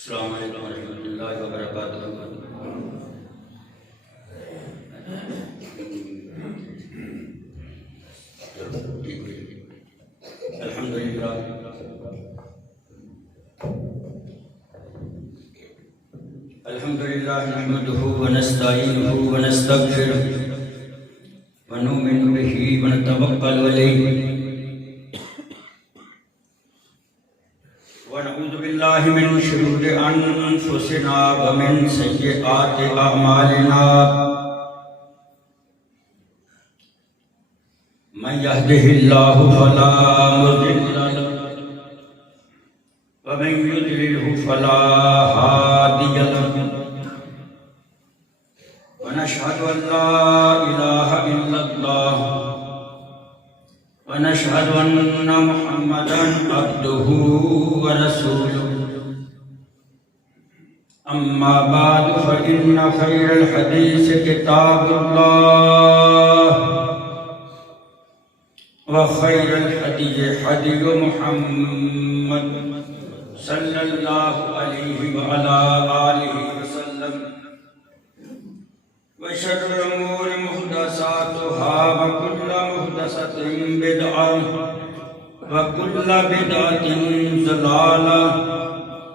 السلام علیکم ورحمۃ اللہ وبرکاتہ۔ الحمد للہ نحمده ونستعینه ونستغفره ونؤمن به ونتوکل علیہ ونعوذ باللہ من شرور انفسنا ومن سیئات اعمالنا من يهده الله فلا مضل له ومن يضلله فلا هادي له ونشهد أن لا إله إلا الله ونشهد أن محمدا عبده ورسوله أما بعد فإن خير الحديث كتاب الله وخير الهدي هدي محمد صلى الله عليه وعلى آله وسلم وشر الأمور محدثاتها وكل محدثة بدعة وكل بدعة ضلالة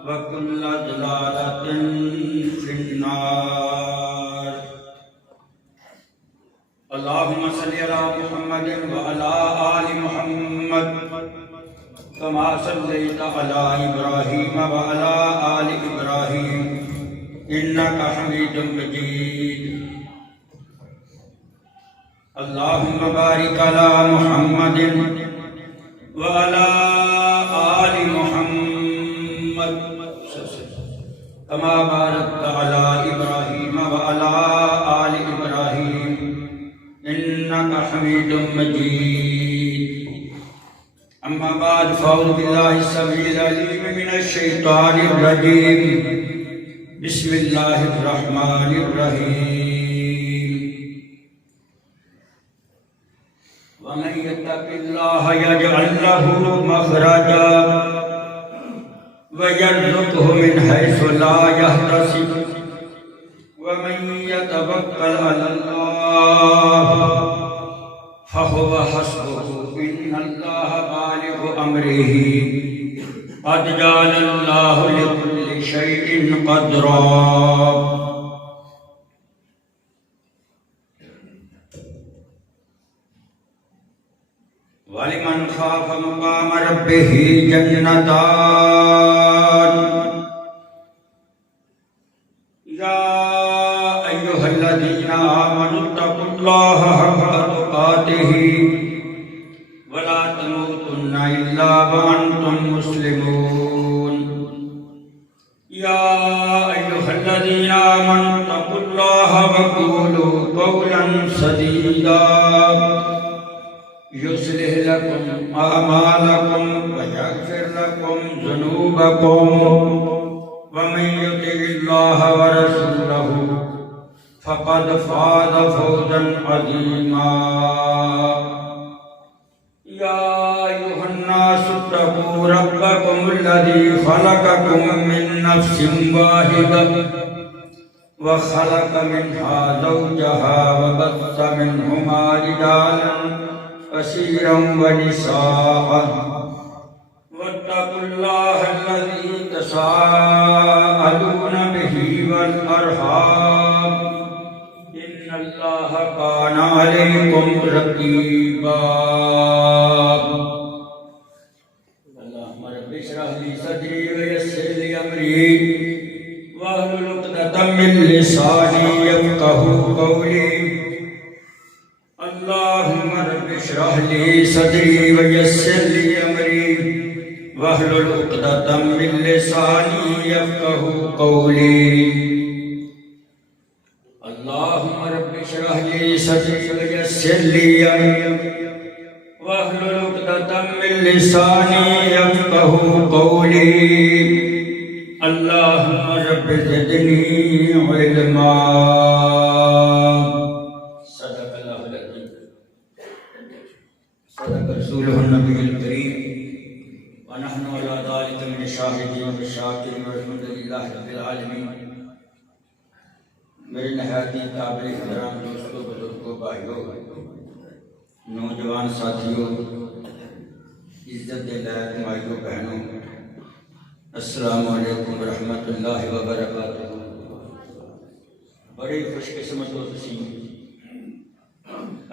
وكل ضلالة في النار۔ اللهم صل على محمد وعلى آل محمد كما صليت على إبراهيم وعلى آل إبراهيم إنك حميد مجيد۔ اللهم بارك على محمد وعلى آل محمد كما باركت على إبراهيم وعلى آل إبراهيم إنك حميد مجيد۔ أما بعد فأعوذ بالله السميع العليم من الشيطان الرجيم، بسم الله الرحمن الرحيم۔ ومن يتق الله يجعل له مخرجا ويرزقه من حيث لا يحتسب ومن يتوكل على الله فهو حسبه إن الله بالغ أمره قد جعل الله لكل شيء قدرا۔ وَلِمَنْ خَافَ مَقَامَ رَبِّهِ جَنَّتَانِ يَا أَيُّهَا الَّذِينَ آمَنُوا اتَّقُوا اللَّهَ حَقَّ تُقَاتِهِ وَلَا تَمُوتُنَّ إِلَّا وَأَنْتُمْ مُسْلِمُونَ۔ يَا أَيُّهَا الَّذِينَ آمَنُوا اتَّقُوا اللَّهَ وَقُولُوا قَوْلًا سَدِيدًا يصلح لكم أعمالكم ويغفر لكم ذنوبكم ومن يطع الله ورسوله فقد فاز فوزا عظيما۔ يا أيها الناس اتقوا ربكم الذي خلقكم من نفس واحدة وخلق منها زوجها وبث منهما رجالا كثيرا ونساء واتقوا الله الذي تساءلون به والأرحام إن الله كان عليكم رقيبا۔ اللهم رب اشرح لي صدري ويسر لي أمري واحلل عقدة من لساني يفقهوا قولي۔ اللهم رب اشرح لي صدري ويسر لي أمري واحلل عقدة من لساني يفقهوا قولي۔ اللهم رب اشرح لي صدري ويسر لي أمري واحلل عقدة من لساني يفقهوا قولي۔ اللهم رب زدني علما۔ صدق رسوله النبي الكريم ونحن على ذلك من الشاهدين والشاكرين والحمد لله للہ رب العالمین۔ میرے نہایت قابل احترام دوستوں، بزرگوں، بھائیوں، نوجوان ساتھیوں، عزت لائق مائیوں، بہنوں، السلام علیکم ورحمۃ اللہ وبرکاتہ۔ بڑی خوش قسمت ہو تسی،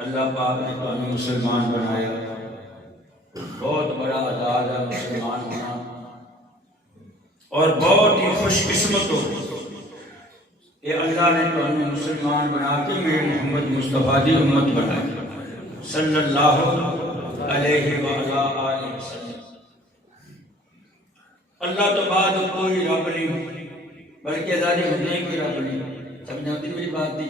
اللہ پاک نے تمہیں مسلمان بنایا۔ بہت بڑا اعزاز ہے مسلمان ہونا، اور بہت ہی خوش قسمت ہو کہ اللہ نے تمہیں مسلمان بنا کے میرے محمد مصطفیٰ کی امت بنائی صلی اللہ علیہ وآلہ وسلم۔ اللہ تو بعد کوئی رب نہیں، بلکہ ذاتی ہونے کی رب نہیں۔ سمجھ آتی میری بات دی؟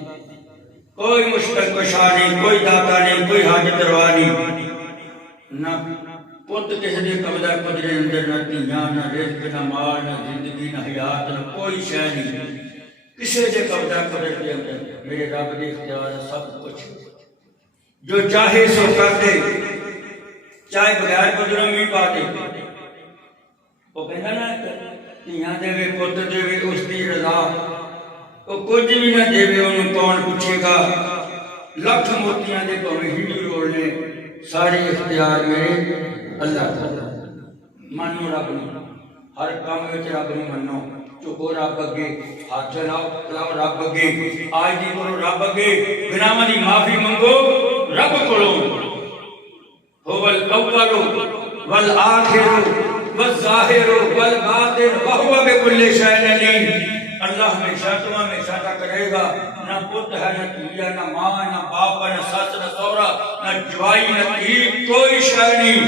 کوئی مشکل کشا نہیں، کوئی داتا نہیں، کوئی حاجت روا نہیں، نہ پت کسی دے قبضہ قدرے اندر، نہ دنیا، نہ رزق، نہ مال، نہ زندگی، نہ حیات، نہ کوئی شے نہیں کسی دے قبضہ قدرے کے اندر۔ میرے رب دے اختیار ہے سب کچھ، جو چاہے سو کر دے، چاہے بغیر قدروں بھی پا دے۔ وہ کہنا نا دھیاں دے وے پت دے وے اس دی رضا، وہ کچھ بھی نہ دے وے انہوں کون پوچھے گا۔ لکھ موتیاں دے پاویں ہنڈی روڑنے، سارے اختیار میرے اللہ تعالیٰ۔ منو رب نو، ہر کام وچ رب نو منو، چکو رب اگے، ہاتھ لاؤ رب اگے، آج دی کرو رب اگے، گناہاں دی معافی منگو رب کولوں۔ هو الاول والآخر والظاہر والباطن وهو بكل شيء علیم۔ اللہ ہمیشہ تو ہمیشہ کا کرے گا، نہ پت ہے، نہ دھیا، نہ ماں، نہ باپ، نہ سس، نہ سورا، نہ جوائی، نہ دھی، کوئی شے نہیں۔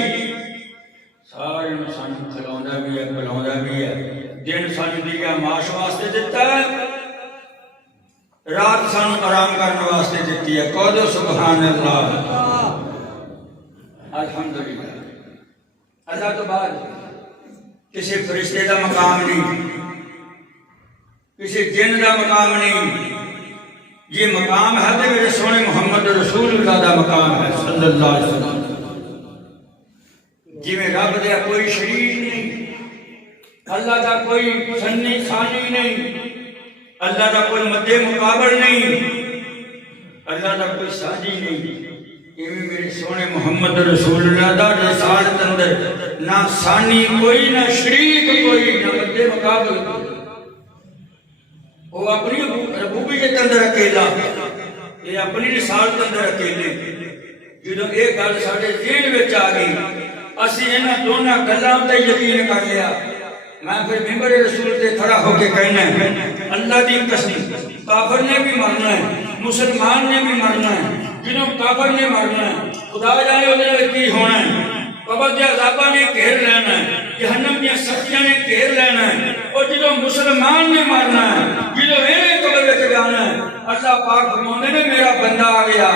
سارے سانو کھلاوندا بھی ہے، پلاوندا بھی ہے۔ دن سانو دیا معاش واسطے دیتا ہے، رات سانو آرام کرنے واسطے دیتی ہے۔ کہو دو سبحان اللہ، الحمدللہ۔ اللہ تو بعد کسی فرشتے دا مقام نہیں، کسی جن دا مقام نہیں، یہ مقام ہے تو میرے سونے محمد رسول اللہ دا مقام ہے صلی اللہ علیہ وسلم۔ جی میں رب دیا کوئی شریک نہیں، اللہ دا کوئی سنی خانی نہیں، اللہ دا کوئی مد مقابل نہیں، اللہ دا کوئی ساجی نہیں۔ یہ میرے سونے محمد رسول اللہ دا رسالت اندر نہ ثانی کوئی، نہ شریک کوئی، نہ مد مقابل۔ وہ اپنی ربوبیت اندر اکیلا، یہ اپنی رسالت اندر اکیلے۔ جدوں ایک گل ساڈے ذہن وچ آ گئی، اسی انہاں دونوں گلاں تے یقین کر لیا۔ میں پھر ممبر رسول تے کھڑا ہو کے کہنا ہے اللہ دی قسم، کافر نے بھی مرنا ہے، مسلمان نے بھی مرنا ہے۔ جنہوں کافر نے مرنا ہے، خدا جانے انہیں کی ہونا ہے، قبر دے عذابہ نے گھیر لینا ہے، جہنم دیا سختیاں نے گھیر لینا ہے۔ اور جنہوں مسلمان نے مرنا ہے، جنہوں انہیں قبر لے جانا ہے، اللہ پاک فرماندے نے میرا بندہ آ گیا،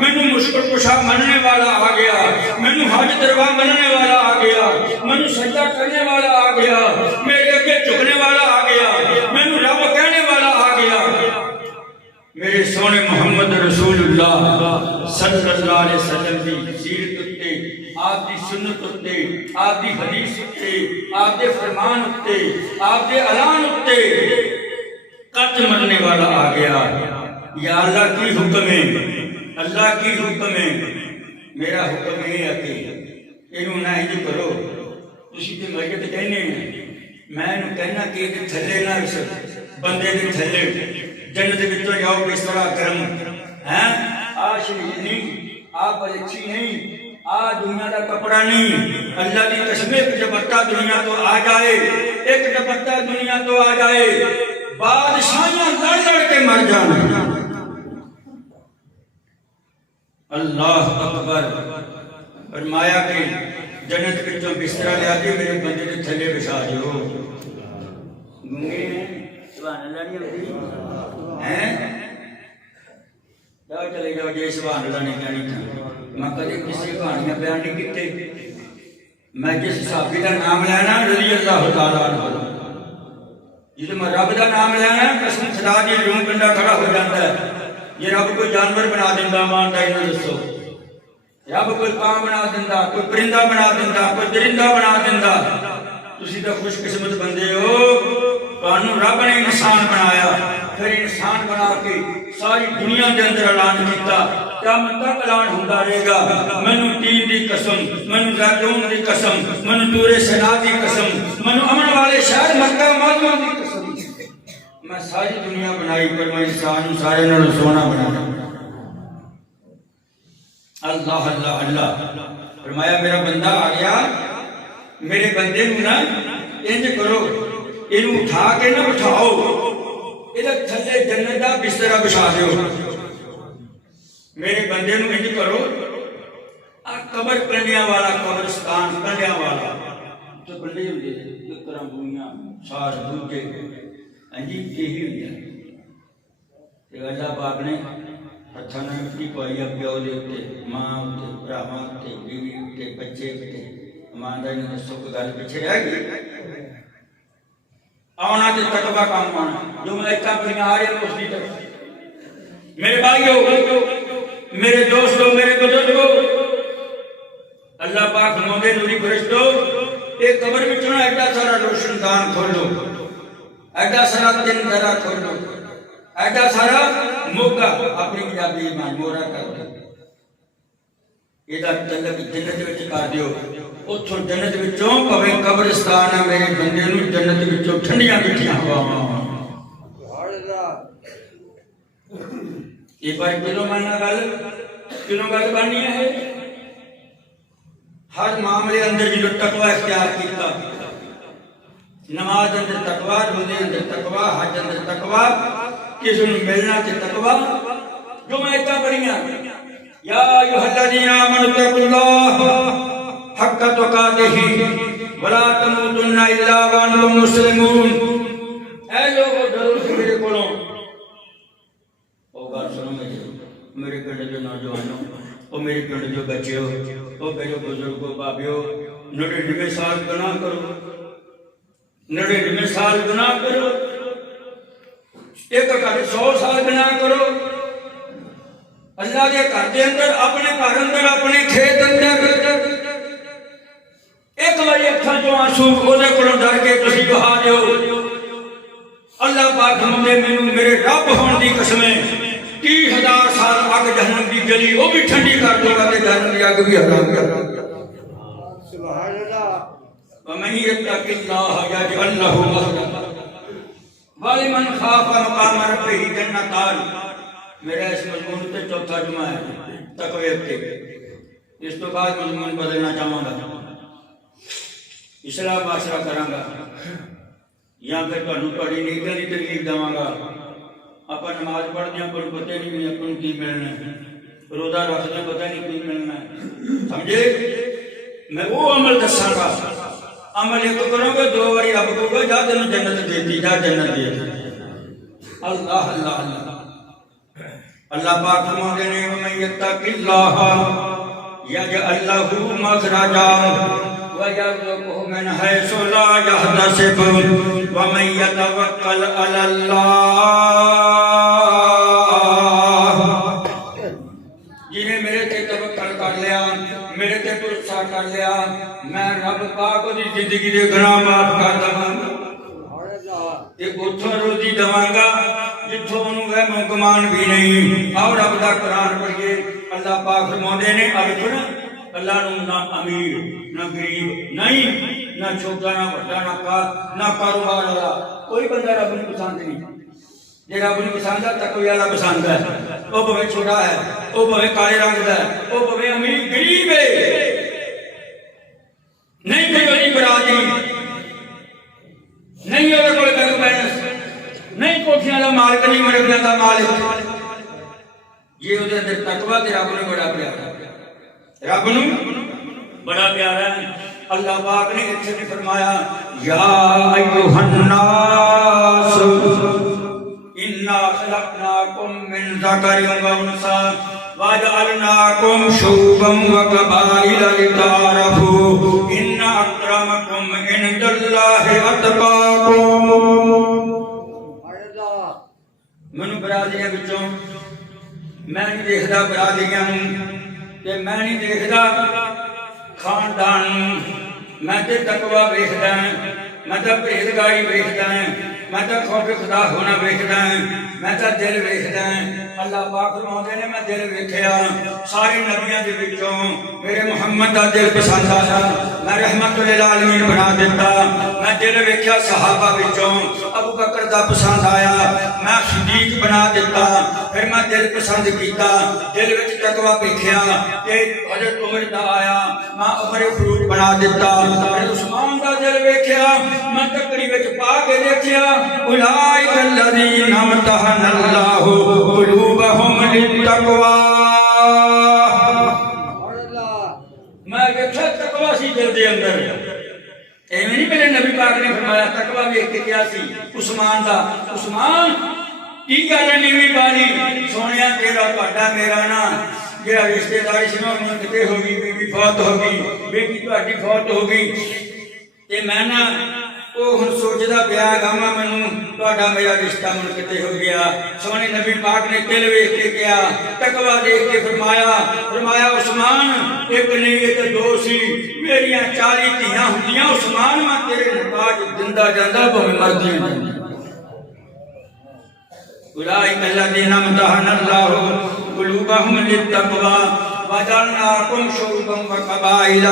مینوں مشکل کشا مننے والا آ گیا، مینوں حاجت روا مننے والا آ گیا، مینوں سجدہ کرنے والا آ گیا، میرے اگے جھکنے والا آ گیا، مینوں رب کہنے والا آ گیا۔ میرے سونے محمد رسول اللہ صلی اللہ علیہ وسلم دی سیرت اتے، آپ دی سنت اتے، آپ دی حدیث اتے، آپ دے فرمان اتے، آپ دے اعلان اتے قط مرنے والا آ گیا۔ یا اللہ کی حکم ہے، اللہ کی حکم ہے، میرا حکم یہ ہے کہ انہوں نہ ہی کرو۔ تسی تے میت کہنے ہیں، میں انہوں کہنا کہ یہ تھلے نہ اس بندے دے تھلے جنت بچوں جاؤ کس طرح کرم ہیں۔ آ شریف نہیں، آ بلچی نہیں، آ دنیا دا کپڑا نہیں۔ اللہ دی قسم ایک دوپٹہ دنیا تو آ جائے، ایک دوپٹہ دنیا تو آ جائے، بادشاہیاں لڑ لڑ کے مر جانا۔ اللہ اکبر۔ فرمایا کہ جنت بچوں بستر لیا کے میرے بندے دے تھلے بچھا دیو۔ گنگے ہیں، سبحان اللہ نہیں ہوتی ہیں، جاؤ چلے جاؤ جی سبحان اللہ نے کہنی تھا۔ میں کدی کسی کہانیاں بیان نہیں کیتے، میں جس صحابی کا نام لینا رضی اللہ تعالیٰ عنہ، جس میں رب کا نام لینا قسم خدا دی روح بندہ کھڑا ہو جاتا ہے۔ یہ رب کوئی جانور بنا دینا مانتا ہے انہوں دسو، رب کوئی کام بنا دینا، کوئی پرندہ بنا دینا، کوئی درندہ بنا دینا، تسی تو خوش قسمت بندے ہو تانوں رب نے انسان بنایا، پھر انسان بنا کے ساری دنیا دے اندر اعلان کیتا، قیامت تک اعلان ہوندا رہے گا، مینوں تین دی قسم، مینوں زیتون دی قسم، مینوں طور سینا دی قسم، مینوں امن والے شہر مکہ معظمہ دی قسم، میں ساری دنیا بنائی پر میں انسان سارے نال سونا بنایا۔ اللہ اللہ اللہ فرمایا میرا بندہ آ گیا، میرے بندے نوں نا انج کرو، اینو اٹھا کے نہ بٹھاؤ، ادھر تھلے جنت دا بستر بچھا دیو، میرے بندے نوں انج کرو، قبر کنڈیاں والا قبرستان کنڈیاں والا تو کنڈے ہوندے ایک طرح بوئیاں سار دوجے انجی یہی ہوندے تے اللہ پاک نے ہتھاں نال مٹی پائی اپ پیو دے تے ماں تے بھراواں تے بیوی تے بچے تے ایمانداری نے سکھ گل پیچھے رہ گئی، آنا تے تقوی کام آنا جو ملائکہ بنیاں آ رہے ہیں اس کی طرف۔ میرے بھائیو، میرے دوستو، میرے بزرگو، اللہ پاک فرماندے نوری فرشتو ایک قبر وچوں ایڈا سارا روشن دان کھولو، ایڈا سارا دن درا کھولو، ایڈا سارا موقع اپنی پنجابی ایمان مورا کر دو، یہ طلب جنت وچ کر دیو، اتھوں جنت وچوں پوے قبرستان ہے میرے بندے نوں جنت وچوں ٹھنڈیاں میٹھیاں ہواواں۔ یہ پر کلو ماننا گل بننی ہے، ہر معاملے اندر جو تقوی اختیار کیتا، نماز اندر تقوی، روزے اندر تقوی، حج اندر تقوی، کسی نوں ملنا تے تقوی، جو میں پڑھیاں یا ایھا الذین آمنوا اتقوا اللہ حق تقاتہ ولا تموتن الا وانتم مسلمون، اے لوگو ڈرو میرے کولوں، او گل سنو میرے پنڈ جو نوجوانوں، او میرے پنڈ جو بچیو، او میرے بزرگوں بابیو، 99 سال گناہ کرو، 99 سال گناہ کرو، ایک گھر 100 سال گناہ کرو، اللہ کے گھر دے اندر، اپنے گھر اندر، اپنے کھیت اندر ایک باری اکھاں چوں آنسو اودے کولوں ڈر کے تسی بہا دیو، اللہ پاک فرماندے مینوں میرے رب ہون دی قسم ہے 30,000 سال اگ جہنم دی جلی وہ بھی ٹھنڈی کر دوں گا تے جہنم دی اگ بھی حرام کر دوں گا۔ سبحان اللہ۔ ومن یتق اللہ یجعل لہ مخرجا ولمن خاف مقام ربہ جنتان، میرا اس مضمون تے چوتھا جمعہ ہے تقوی تے، اس تو بعد مضمون بدلنا چاہوں گا، اصلاح معاشرہ کراں گا، یا پھر تہاڈی نیکیاں دی تکلیف دواں گا۔ اپا نماز پڑھدے ہیں پر پتہ نہیں اپن کی ملنا ہے، روزہ رکھدے ہیں پتہ نہیں کی ملنا ہے، سمجھے؟ میں وہ عمل دساں گا، عمل ایک کرو گے 2 باری رب کو گا جا تینوں جنت دیتی، جا جنت دے۔ اللہ اللہ اللہ اللہ پاک فرماتے ہیں ومن یتق اللہ یجعل لہ مخرجا وَيَرْزُقْهُ مِنْ حَيْثُ لَا يَحْتَسِبُ وَمَنْ يَتَوَكَّلْ عَلَى اللَّهِ، جنہیں میرے تے توکل کر لیا، میرے تے بھروسہ کر لیا، میں رب پاک دی زندگی دے گناہ معاف کر دواں گا، تے اتھوں روزی دواں گا جتھوں انہوں وہم و گمان بھی نہیں۔ آؤ رب دا قرآن پڑھیے، اللہ پاک فرماندے نے ابھنا اللہ نو نہ امیر نہ غریب نہیں، نہ چھوٹا نہ بڑا نہ کاروبار والا، کوئی بندہ رب نو پسند نہیں، جے رب نو پسند ہے تقوی والا پسند ہے، وہ بھویں چھوٹا ہے، وہ بھویں کالے رنگ دا ہے، وہ بھویں امیر غریب ہے، نہیں کوئی بڑی برادری نہیں، وہ کوئی بینک بیلنس نہیں، کوٹھیاں دا مالک نہیں، مرغیاں دا مالک، یہ وہ اندر تقوی تے رب نو بڑا پیارا، رب نو بڑا پیارا ہے۔ اللہ پاک نے اتنے بھی فرمایا یا ایھا الناس انا خلقناکم من ذکر و انثی وجعلناکم شعوبا وقبائل لتعارفوا ان اکرمکم عند اللہ اتقاکم۔ مینوں برادریاں وچوں میں نہیں دیکھدا برادریاں نوں، تے میں نہیں دیکھدا خاندان، میں تے تقوی ویکھدا ہاں، میں تے پرہیزگاری ویکھدا ہاں، میں تو خوف خدا ہونا ویکھدا ہے، میں تو دل ویکھدا ہے۔ اللہ پاک فرماتے نے میں دل ویکھیا، سارے نبیاں دے وچوں میرے محمد دا دل پسند آیا، میں رحمت للعالمین بنا دیتا۔ میں دل ویکھیا صحابہ وچوں ابو بکر دا پسند آیا، میں صدیق بنا دیتا۔ پھر میں دل پسند کیتا، دل وچ تقوی ویکھیا تے حضرت عمر دا آیا، میں عمر فاروق بنا دیتا۔ پھر عثمان دا دل ویکھیا، میں تکری وچ پا کے دیکھیا، اولئک الذین امتحن اللہ قلوبہم للتقوی۔ میں ویکھیا تقوی سی دل دے اندر، ایویں نہیں میرے نبی پاک نے فرمایا تقوی ویکھ کے کیا سی عثمان دا، عثمان کی گل نیوی پالی سونیا تیرا تہاڈا میرا نا جہاں رشتے داری سی منقطع ہو گئی، بیوی فوت ہو گئی، بیٹی تہاڈی فوت ہو گئی تے میں نا وہ ہن سوچدا پیا گا مینوں تہاڈا میرا رشتہ منقطع ہو گیا۔ سونے نبی پاک نے دل ویکھ کے کیا، تقوی دیکھ کے فرمایا عثمان ایک نہیں تے دو سی، میریاں 40 دھیاں ہوندیاں عثمان میں تیرے نکاح زندہ جاندا بھویں مردی ہوں۔ اولئک الذین امتحن اللہ قلوبہم للتقوی وجعلناکم شعوبا وقبائل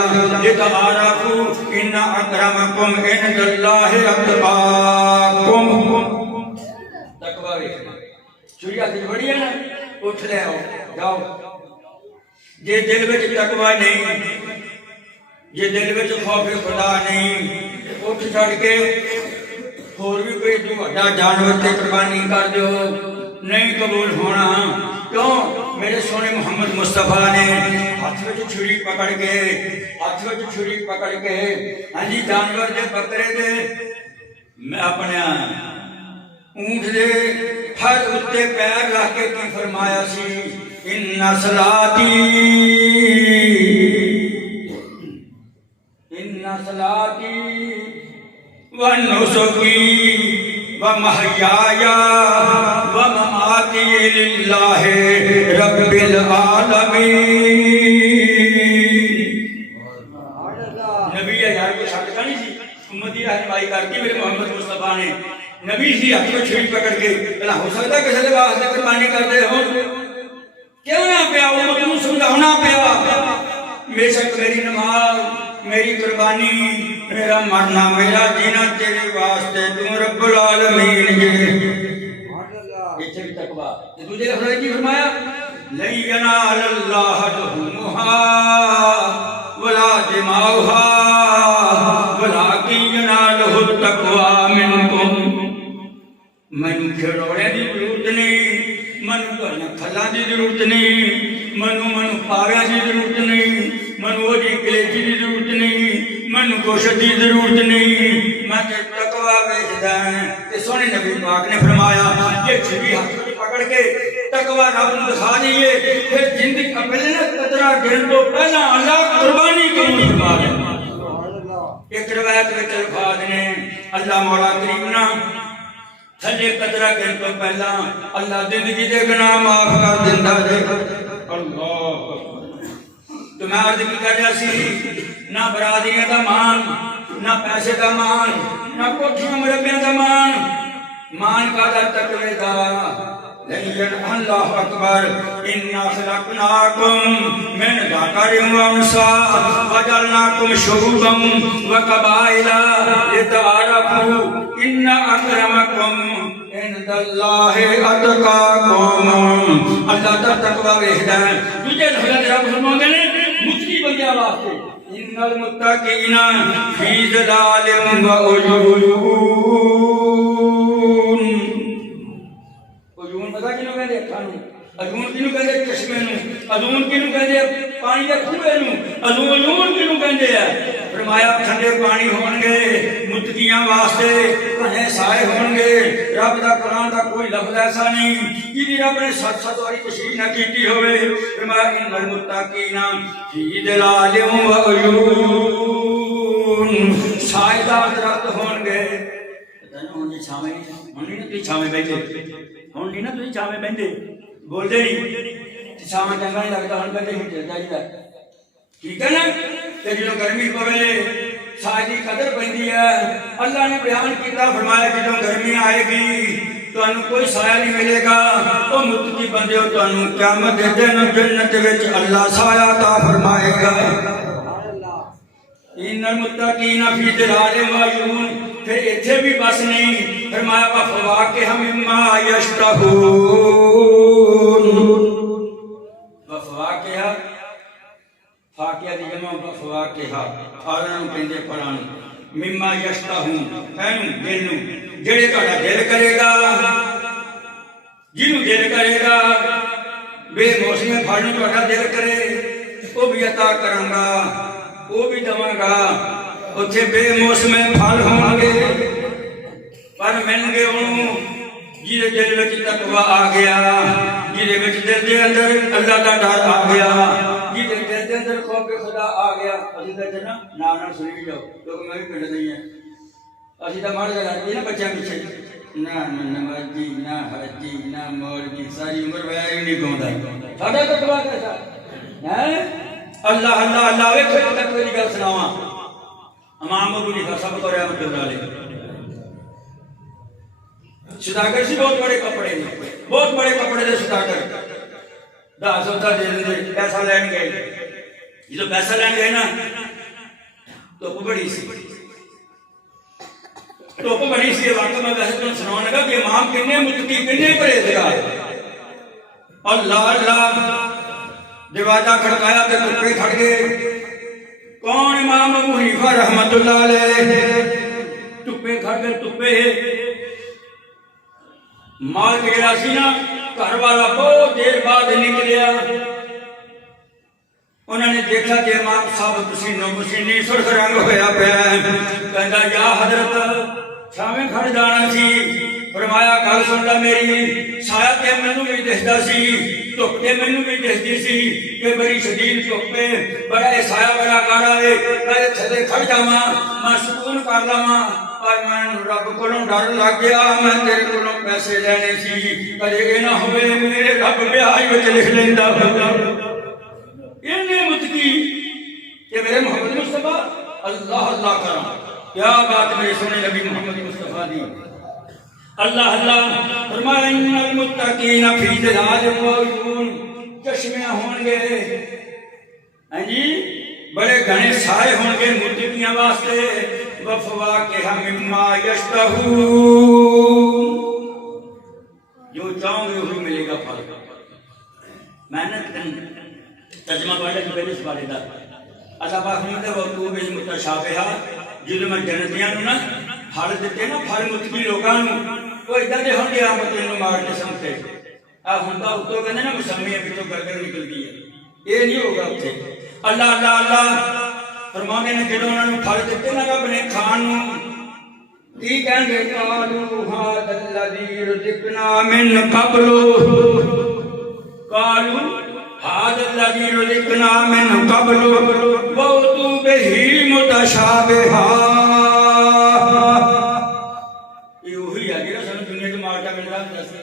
لتعارفوا ان اکرمکم عند اللہ اتقاکم۔ تقوی شریعت دی بڑی ہے نا، اٹھ لے آؤ جاؤ۔ جے دل وچ تقوی نہیں، جے دل وچ خوف خدا نہیں، اٹھ چھڑ کے اور بھی کوئی تو بڑا جانور تے قربانی کر دو، نہیں قبول ہونا۔ کیوں؟ میرے سونے محمد مصطفیٰ نے ہاتھ وچ چھری پکڑ کے ہاں جی جانور دے بکرے دے میں اپنے اونٹ دے ہر اتے پیر رکھ کے کی فرمایا سی، ان صلاتی ونسکی ومحیایا ومماتی للہ رب العالمین۔ نبی یار کو چھٹکا نہیں سی، امتی رہنمائی کر کے میرے محمد مصطفیٰ نے نبی سی ہاتھ میں چھری پکڑ کے بلا ہو سکتا کسی کے واسطے قربانی کرتے ہو، کیوں نہ پیا امت کو سمجھانا پیا۔ بے شک میری نماز، میری قربانی، میرا مرنا، میرا جینا تیرے واسطے، تم رب العالمین جے۔ یہ بھی تقویٰ دوسرے لفظ کی فرمایا لن ینال اللہ لحومہا ولا دماؤہا ولکن ینالہ التقویٰ منکم۔ مینوں کھڑوڑے دی ضرورت نہیں، مینوں تہاڈیاں کھلاں دی ضرورت نہیں، مینوں پاویاں دی ضرورت نہیں، مینوں دی کلیجی دی ضرورت نہیں، مینوں گوشت دی ضرورت نہیں، میں تے تقویٰ ویکھدا ہاں۔ تے سونے نبی پاک نے فرمایا یہ چھری ہاتھ وچ پکڑ کے تقویٰ رب نوں دکھا دیئے، پھر زندگی پہلے نہ قطرہ گرن تو پہلا اللہ قربانی قبول فرما لے۔ ایک روایت وچ الفاظ نے اللہ مولا کریم نا تھلے قطرہ گرن تو پہلا اللہ زندگی دے گناہ معاف کر دیندا جے۔ اللہ تو میں عرض کی کر جاسی نہ برادریاں دا مان، نہ پیسے دا مان، نہ کوٹھیاں مربیاں دا مان کا دا تقوی دا۔ لیکن اللہ اکبر انا خلقناکم من ذکر و انثی وجعلناکم شعوبا وقبائل لتعارفوا ان اکرمکم عند اللہ اتقاکم۔ اللہ دا تقوی ویکھدا ہے۔ دوجے لفظ رب فرماندے نے متقی بندیاں واسطے ان المتقین فی ظلال و عیون۔ عیون پتہ کینوں کہندے اکھاں نوں، عیون کینوں کہندے چشمے نوں، عیون کینوں کہندے پانی دے کھوے نوں، عیون کینوں کہندے ہیں۔ فرمایا ٹھنڈے پانی ہون گے متقیاں واسطے، گھنے سائے ہون گے۔ رب دا قرآن دا کوئی لفظ ایسا نہیں جی رب نے 7 واری تشریح نہ کیتی ہوئے۔ فرمایا ان المتقین فی ظلال و عیون، سائے دار درخت ہون گے۔ ہن نہیں چھاویں، ہن نہیں تسی چھاویں بیٹھے، ہن نہیں نا تسی چھاویں بیٹھے، بولدے نہیں چھاویں چنگا نہیں لگتا، ہن بیٹھے ہی چل جائیدا، ٹھیک ہے نا۔ تے جدوں گرمی پوے سائے دی قدر پیندی ہے۔ اللہ نے بیان کیتا فرمایا جدوں گرمی آئے گی تانوں کوئی سایہ نہیں ملے گا، او متقی بندیو تانوں قیامت دے دن جنت وچ اللہ سایہ عطا فرمائے گا۔ ان المتقین فی ظلال و عیون، پھر ایتھے بھی بس نہیں، فرمایا وفواکہ مما یشتہون، وفواکہ فاکیہ دی جمع وفواکہ، پھلاں کہندے پھلاں مما یشتہون، اینوں دل نوں جڑے تہاڈا دل کرے گا، جنوں دل کرے گا، بے موسمی پھل نوں تہاڈا دل کرے وہ بھی عطا کراں گا، وہ بھی دواں گا۔ اتھے بے موسم پھل ہون گے پر ملن گے انہوں جیدے دل وچ تقوی آ گیا، جیدے وچ دل دے اندر اللہ دا ڈر آ گیا، جیدے دل دے اندر خوف خدا آ گیا۔ اسی کہتے ہیں نا نام سنی جاؤ، لوگ میں بھی پڑھ نہیں ہے، اسی تو مار لگاتی ہے نا بچہ پیچھے، نہ نمازی نہ حجی نہ مولوی، ساری عمر ویر ہی نہیں گوندا، ساڈا تقوی کیسا ہے؟ اللہ اللہ اللہ ویکھو تک میری گل سناواں، امام ابو حنیفہ صاحب کو رحمۃ اللہ علیہ صداقت سی بہت بڑے کپڑے نے، بہت بڑے کپڑے دے صداقت، 10 دے دے پیسہ لین گئے، جدوں پیسہ لین گئے نا تو بڑی سی تو بڑی سی واقعہ میں ویسے تمہیں سنانے لگا کہ امام کنے متقی کنے پرہیزگار، اللہ اللہ دروازہ کھڑکایا تے ٹپے کھڑ گئے، کون؟ امام ابو حنیفہ رحمۃ اللہ علیہ، ٹپے کھڑ گئے، ٹپے مال گیا سی نا، گھر والا بہت دیر بعد نکلیا، انہوں نے دیکھا کہ امام صاحب پسینوں پسینی سرخ رنگ ہویا پیا ہے، کہندا یا حضرت چھاویں کھڑ جانا سی، فرمایا گل سن لا میری، سایہ تے مینوں بھی دسدا سی، دھوپ تے مینوں بھی دسدی سی کہ بڑی شدید دھوپ ہے، بڑا سایہ بڑا گاڑا ہے، میں تھلے کھڑ جاواں، میں سکون کر لواں، پر میں رب کولوں ڈر لگ گیا، میں تیرے کولوں پیسے لینے سی، کدے اے نہ ہوئے میرے رب بیاہ وچ لکھ لیندا ہوگا۔ اتنے متقی کہ میرے محمد مصطفیٰ اللہ اللہ کرام، کیا بات میرے سنے نبی محمد مصطفیٰ دی، اللہ اللہ فرمایا ان المتقین فی ظلال و عیون، چشمے ہون گے، ہیں جی بڑے گھنے سائے ہون گے متقیاں واسطے، وفواکہ مما یشتہون، جو چاہوں گے وہی ملے گا پھل۔ میں نے ترجمہ پڑھا کہ پہلے اس والے دا اللہ پاک نے وقوع متشابہہ، جدوں میں جنتیاں نوں نا پھل دتے نا، پھل متقی لوکاں نوں وہ ادھر دے ہوں گے آمد انہوں مار کے سمتے، ہوندا اتوں کہنے نا مسمی ہے پچھوں گرگر نکلتی ہے، یہ نہیں ہوگا اتنے۔ اللہ اللہ اللہ فرمانے نے جدوں انہوں نے پھل دتے نا رب نے کھان نوں، کی کہیں گے قالوا ھذا الذی رزقنا من قبل، قالوا ھذا الذی رزقنا من قبل وأتوا بہ متشابہا، یہ وہی ہے جڑا سانوں دنیا تے مارٹا ملدا ہوندا سی۔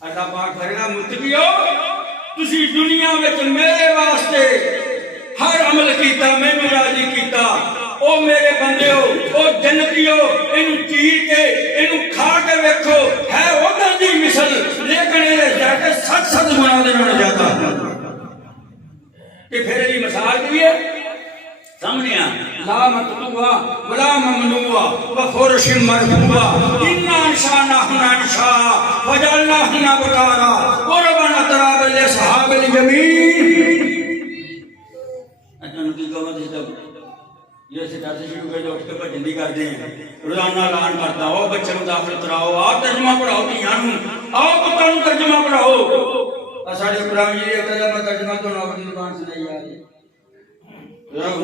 اللہ پاک فرمایا متقیو تسی دنیا وچ میرے واسطے ہر عمل کیتا، مینوں راضی کیتا، او میرے بندیو او جنتیو اینوں چیر کے اینوں کھا کے ویکھو، ہے اوداں دی مثل لیکن اے جا کے 7 گنا دے نال زیادہ، کہ پھر دی مثال کی ہے سامنے لا مقطوعہ ولا ممنوعہ وفرش مرفوعہ انا انشأناہن انشاء وجعلناہن ابکارا قربا ترابا لاصحاب الجحیم۔ انہوں کی کہو جس یہ سٹار سے شروع کر دے اٹھ کے بھجن کر دیں، روزانہ اعلان کرتا ہو بچے کو داخل کراؤ، آؤ ترجمہ پڑھاؤ دھیان، آؤ پتوں کو ترجمہ پڑھاؤ۔ ساڈے قرآن جی ترجمہ تو اپنی زبان سے نہیں آ رہی،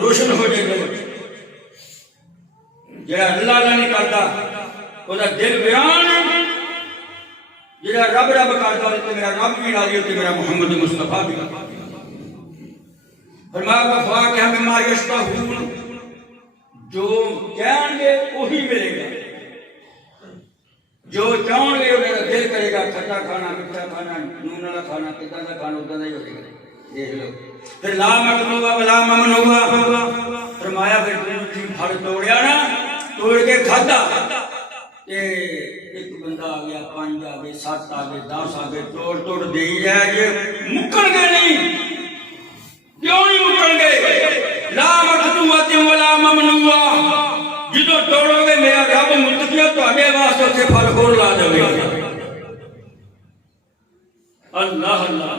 روشن ہو جائے گا جڑا اللہ اللہ نہیں کرتا وہ دل ویران، جڑا رب رب کرتا ہے میرا رب بھی راضی ہوتے، میرا محمد مصطفیٰ بھی۔ فرمایا وفواکہ مما یشتہون، جو چاہیں گے وہی ملے گا، جو چاہیں گے انہیں دل کرے گا، کھٹا کھانا میٹھا کھانا نون والا کھانا کتنا کا کھانا اتنا ہی ہو جائے گا، دیکھ لو۔ پھر لا مقطوعہ ولا ممنوعہ، فرمایا پھر تھی پھل توڑیا نا، توڑ کے کھادا تے ایک بندہ آ گیا، 5 آ گئے، 7 آ گئے، 10 آ گئے، توڑ دے جائے جے مکن گئے نہیں، کیوں نہیں مکن گئے؟ لا مقطوعۃ ولا ممنوعہ، جدو توڑو گے میرا رب متقیہ تواڈے واسطے اتنے پھل ہور لا دے گا۔ اللہ اللہ،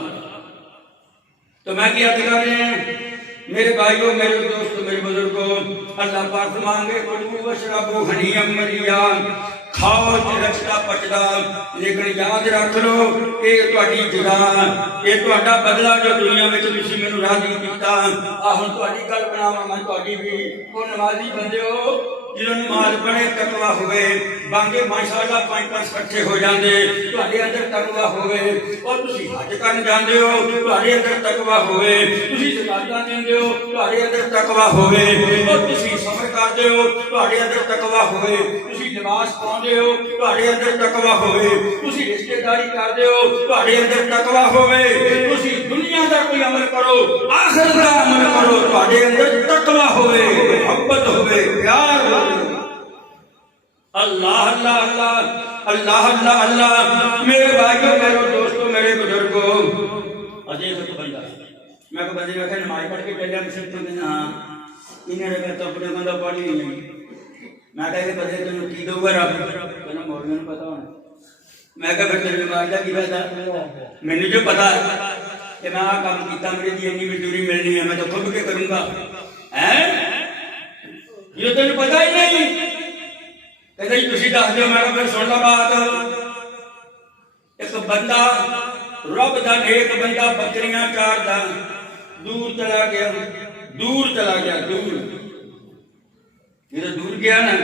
تو میں کیا کر رہے ہیں میرے بھائیوں، میرے دوستوں، میرے بزرگوں، اللہ پاک فرمائیں گے کلوا واشربوا ہنیئا مریئا، کھاؤ رچتا پچدا، لیکن یاد رکھ لو یہ تہاڈی جگہ، یہ تہاڈا بدلہ جو دنیا میں تسی مینوں راضی کیتا، آ ہن تہاڈی گل بناواں میں تہاڈی بھی، او نمازی بندیو جنہوں نماز پڑھے تقوی ہوئے، بانگے ماشاءاللہ 5 اکٹھے ہو جاندے، تہاڈے اندر تقوی ہوئے، اور تسی حج کرن جاندے ہو تہاڈے اندر تقوی ہوئے، تسی زکات دیندے ہو تہاڈے اندر تقوی ہوئے، اور تسی صبر کردے ہو تہاڈے اندر تقوی ہوئے، تسی لباس پاؤندے ہو تہاڈے اندر تقوی ہوئے، تسی رشتہ داری کردے ہو تہاڈے اندر تقوی ہوئے، تسی دنیا دا کوئی عمل کرو آخرت دا عمل کرو تہاڈے اندر تقوی ہوئے، محبت ہوئے، پیار ہوئے۔ اللہ اللہ اللہ اللہ اللہ اللہ، میرے بھائیوں، میرے دوستوں، میرے بزرگوں، عزیز کو بندہ میں کو بندے میں نماز پڑھ کے چلیا مسجد تو کہنا ہاں انہیں رکھا تو اپنے بندہ پڑھ ہی نہیں، میں کہا کہ بندے تمہیں کی دوں گا رب، کہنا مولوی نے پتا ہونا، میں کہا پھر تیری نماز کا کی فائدہ، مجھے جو پتا ہے کہ میں آ کام کیتا میرے لیے اتنی مزدوری ملنی ہے، میں تو خود کے کروں گا، یہ تمہیں پتا ہی نہیں، کہتے جی تسی دس دیو، میں کہا پھر سن لا بات، ایک بندہ رب دا ایک بندہ بکریاں چاردا دور چلا گیا، دور چلا گیا، دور یہ تو دور گیا نا،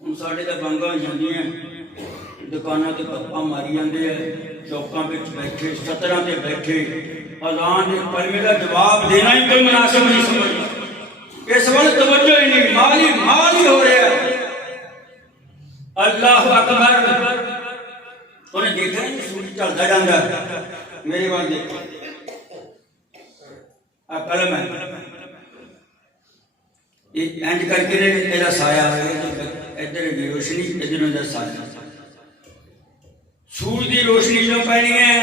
ہوں ساڈے تو بانگاں ہوئی جاندیاں، دکاناں تے گپاں ماری جاندے ہیں، چوکاں وچ بیٹھے، ستراں تے بیٹھے، اذان دے کلمے دا جواب دینا ہی کوئی مناسب نہیں سمجھدا، اس وقت توجہ ہی نہیں، مال ہی ہو رہا ہے۔ اللہ اکبر، انہیں دیکھا نہیں سورج چلتا جاتا ہے، میرے وال دیکھو قلم ہے، یہ اینج کر کے میرا سایہ ہے، ادھر کی روشنی ادھر ادھر سایہ، سورج کی روشنی جو پہنی ہے،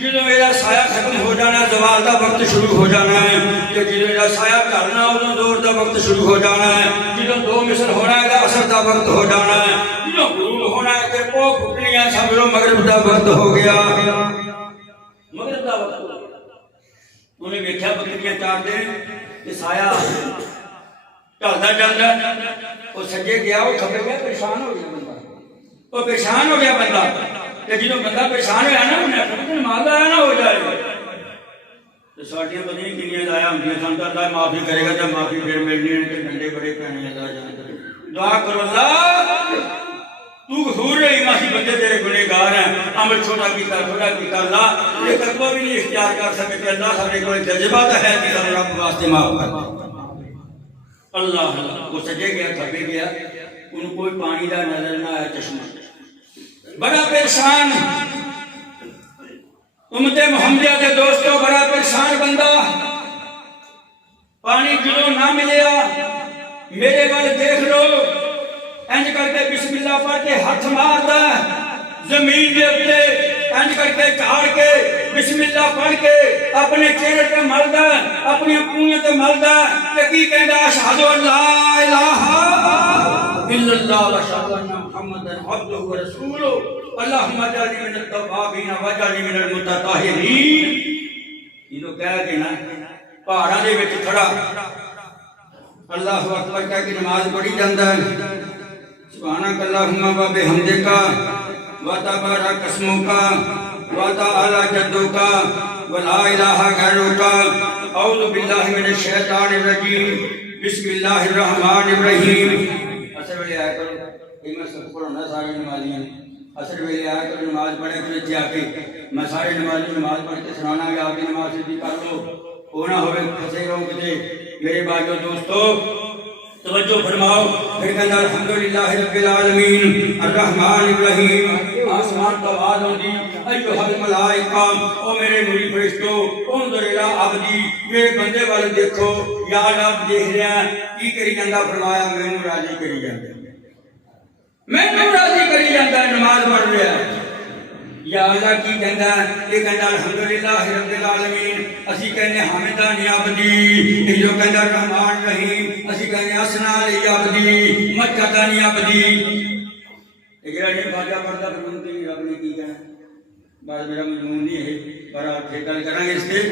جدو میرا سایہ ختم ہو جانا زوال دا وقت شروع ہو جانا ہے، کہ جدو میرا سایہ کرنا ادو دور دا وقت شروع ہو جانا ہے، جدو 2 مصر ہونا ہے اثر دا وقت ہو جانا ہے، جدو غروب ہونا ہے کہ وہ پھٹنیاں سمجھو مغرب دا وقت ہو گیا، مغرب دا وقت ہو گیا۔ انہیں دیکھا بکریاں چار دے کہ سایہ ٹلتا جاتا، وہ سجے گیا وہ کھبے گیا، پریشان ہو گیا بندہ، وہ پریشان ہو گیا بندہ، کہ جدو بندہ پریشان ہوا نا انہیں نماز آیا نہ ہو جائے گا، تو ساڑیاں پتہ نہیں کنیاں لایا ہم سن تو اللہ معافی کرے گا، جب معافی پھر ملنی ہے کہ ڈنڈے بڑے پہنے اللہ جانتا، دعا کرو اللہ تو غفور رہی، ماسی بندے تیرے گنہگار ہیں، عمل چھوٹا کیتا اللہ، یہ تقوی بھی نہیں اختیار کر سکتے، اللہ سارے کو جذبہ تو ہے کہ ہم رب واسطے معاف کر اللہ۔ وہ سجے گیا کھبے گیا، ان کوئی پانی دا نظر نہ آیا چشمہ، بڑا پریشان امت محمدیہ کے دوستوں، بڑا پریشان بندہ، پانی جدو نہ ملیا میرے وال دیکھ لو، انج کر کے بسم اللہ پڑھ کے ہاتھ ماردا زمین دے اوتے، انج کر کے جھاڑ کے بسم اللہ پڑھ کے اپنے چہرے تے ملدا، اپنی انگلیاں تے ملدا، تے کی کہندا اشہد ان لا الہ الا اللہ و اشہد ان محمد عبدہ و رسولہ، اللہم اجعلنی من التوابین واجعلنی من المتطہرین۔ یہ تو کہہ کے نا پہاڑاں دے وچ کھڑا اللہ اکبر کہہ کے نماز پڑھی جاندا ہے، سبحانک اللہم و بحمدک و تبارک اسمک و تعالی جدک و لا الہ غیرک، اعوذ باللہ من الشیطان الرجیم، بسم اللہ الرحمن الرحیم۔ اثر ویلے آیا کرو، یہ میں سب پڑھنا سارے نمازیاں، اثر ویلے آیا کرو، نماز پڑھے کرو جی آ کے، میں سارے نماز پڑھ کے سنانا گا، آپ کی نماز سیدھی کر لو، ہونا ہوئے پھنسے رہو کتے۔ میرے بھائیو دوستو توجہ فرماؤ، پھر کہنا الحمدللہ رب العالمین الرحمن الرحیم آسمان تو آواز ہوندی ایھا الملائکہ او میرے نوری فرشتو انظر الی عبدی میرے بندے وال دیکھو یا رب دیکھ رہا کی کری جاندا فرمایا مینوں راضی کری جاندا مینوں راضی کری جاندا نماز پڑھ رہا یا اللہ کی کہندا یہ کہندا الحمدللہ رب العالمین اسی کہنے حمدان یا عبدی یہ جو کہندا رحمان رحیم اسی کہنے اسنا علی عبدی مجدان یا عبدی اگر یہ باجا پڑھتا فرمون کی رب نے کی کہنا بعد میرا مضمون نہیں ہے پر آپ سے گل کریں گے اس سے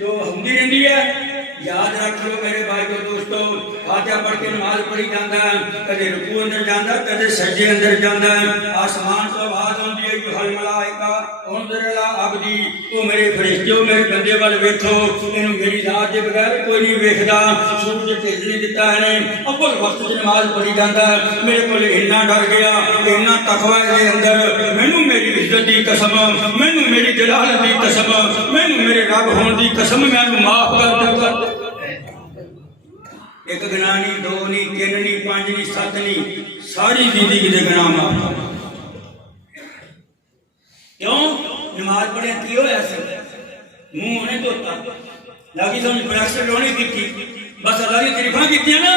تو ہمدی رہندی ہے یاد رکھ لو میرے بھائی کو دوستو فاتحہ پڑھ کے نماز پڑھی جاندا ہے کدے رکوع اندر جاندا کدے سجدے اندر جاندا ہے آسمان تو آواز ہوندی ہے کہ الملائکہ انظر الی عبدی او میرے فرشتو میرے بندے وال ویکھو اینوں میری ذات دے بغیر کوئی نہیں ویکھدا سورج ٹھل نہیں دتا ہے اول وقت وچ نماز پڑھی جاندا ہے میرے کول اتنا ڈر گیا اتنا تقوی دے اندر مینوں میری عزت دی قسم مینوں میری جلالت دی قسم مینوں میرے رب ہون دی قسم مینوں معاف کر دے ایک گناہ نہیں دو نہیں تین نہیں پانچ نہیں سات نہیں ساری زندگی دے گناہ معاف کیوں نماز پڑھے کی ہویا سی منہ نہیں دھوتا لگی سمجھ پریکٹس لونی کی تھی بس اللہ کی تعریفاں کیتی نا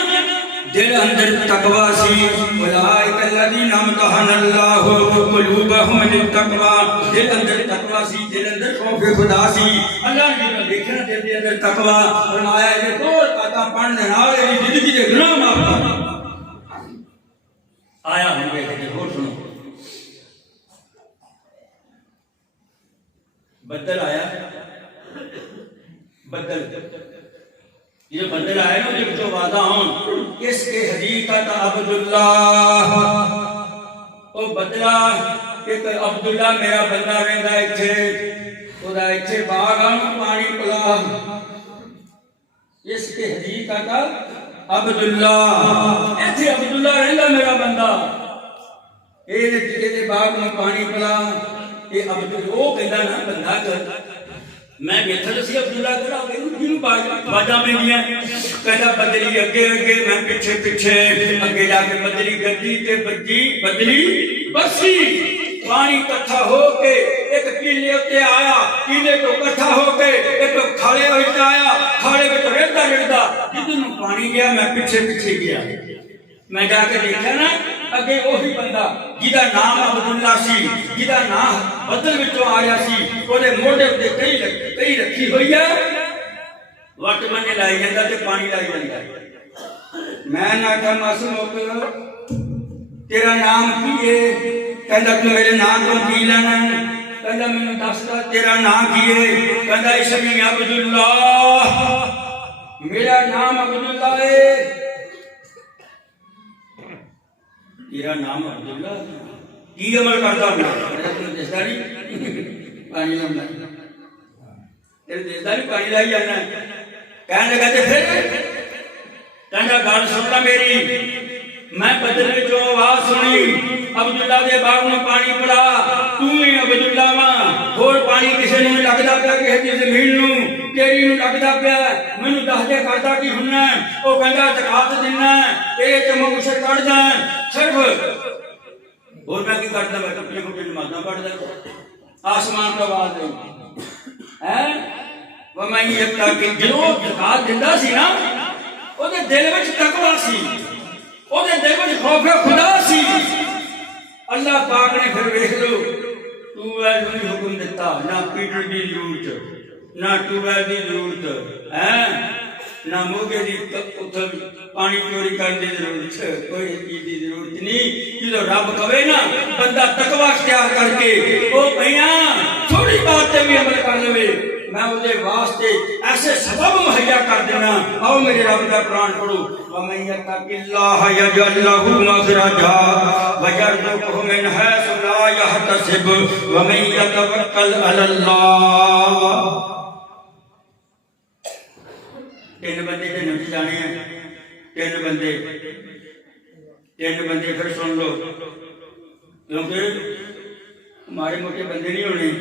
دل اندر تقوی سی اولئک الذین امتحن اللہ قلوبہم للتقوی دل اندر تقوی سی دل اندر خوف خدا سی اللہ نے دیکھنا دل دے اندر تقوی فرمایا یہ دو رکعتاں پڑھن دے نال زندگی دے گناہ معاف آیا ہم دیکھتے اور سنو بدل آیا بدل یہ بدل آئے نا جب جو وعدہ ہوں اس کے حقیقت عبداللہ او بدلا ایک عبداللہ میرا بندہ رہندا ایتھے خدا ایتھے باغ پانی پلا اس کے حقیقت عبداللہ ایتھے عبداللہ رہندا میرا بندہ اے باغ میں پانی پلا یہ عبداللہ وہ کہندا نا بندہ کر میں بیٹھا جو سی عبداللہ کرا کیوں باجا میں دیا کہنا بدلی اگے اگے میں پیچھے پیچھے اگے جا کے بدلی گدی تے بدلی بسی پانی اکٹھا ہو کے ایک کیلے تے آیا کیلے تو اکٹھا ہو کے ایک کھاڑے وچ آیا کھاڑے وچ رڑدا رڑدا جدوں پانی گیا میں پیچھے پیچھے گیا میں جا کے دیکھا نا اگے وہی بندہ جدا نام عبداللہ سی جدا نام بدل وچوں آیا سی اودے موڈے تے کئی رکھی ہوئی ہے وٹ منے لائی جاندا تے پانی لائی جاندا میں نہ کہ معصوم تیرا نام کی ہے کہندا تو میرے نام تو کی لینا کہندا مینوں دس تیرا نام کی ہے کہندا اسمی عبداللہ میرا نام عبداللہ ہے تیرا نام عبداللہ کی عمل کرتا ہوں میرا تمہیں دیستا نہیں پانی لمنا تیرے دیستا نہیں پانی لائی جانا کہنے لگا تے پھر کہنا گال سننا میری میں بدل میں جو آواز سنی عبداللہ دے باغ میں پانی پڑا تو ہی عبداللہ ماں اور پانی کسے نے لگدا پیا کہ دی زمین نو تیری نو لگدا پیا مینوں دس دے کردا کی ہننا او کہندا زکات دینا اے چمو کچھ کڈ جا صرف اور میں کی کردا میں اپنے کو نمازاں پڑھدا آسمان تو آواز ہے ہیں ومن یتق جو زکات دیندا سی نا او دے دل وچ تقوی سی او دے دل وچ خوف خدا سی اللہ پاک نے پھر ویکھ لو ٹویل نہیں حکم دیتا نہ پیٹر دی ضرورت نہ ٹویل دی ضرورت ہے نہ موگے دی پانی چوری کرنے دی ضرورت کوئی چیز دی ضرورت نہیں جو رب کہے نا بندہ تقوی اختیار کر کے او بھیاں تھوڑی بات تے بھی عمل کر لے میں اسے واسطے ایسے سبب مہیا کر دینا آؤ میرے رب کا قرآن پڑھو وَمَن يَتَّقِ اللَّهَ يَجْعَل لَّهُ مَخْرَجًا وَيَرْزُقْهُ مِنْ حَيْثُ لَا يَحْتَسِبُ وَمَن يَتَوَكَّلْ عَلَى اللَّهِ تین بندے کے نبی جانے ہیں تین بندے پھر سن لو کیونکہ ہمارے موٹے بندے نہیں ہونے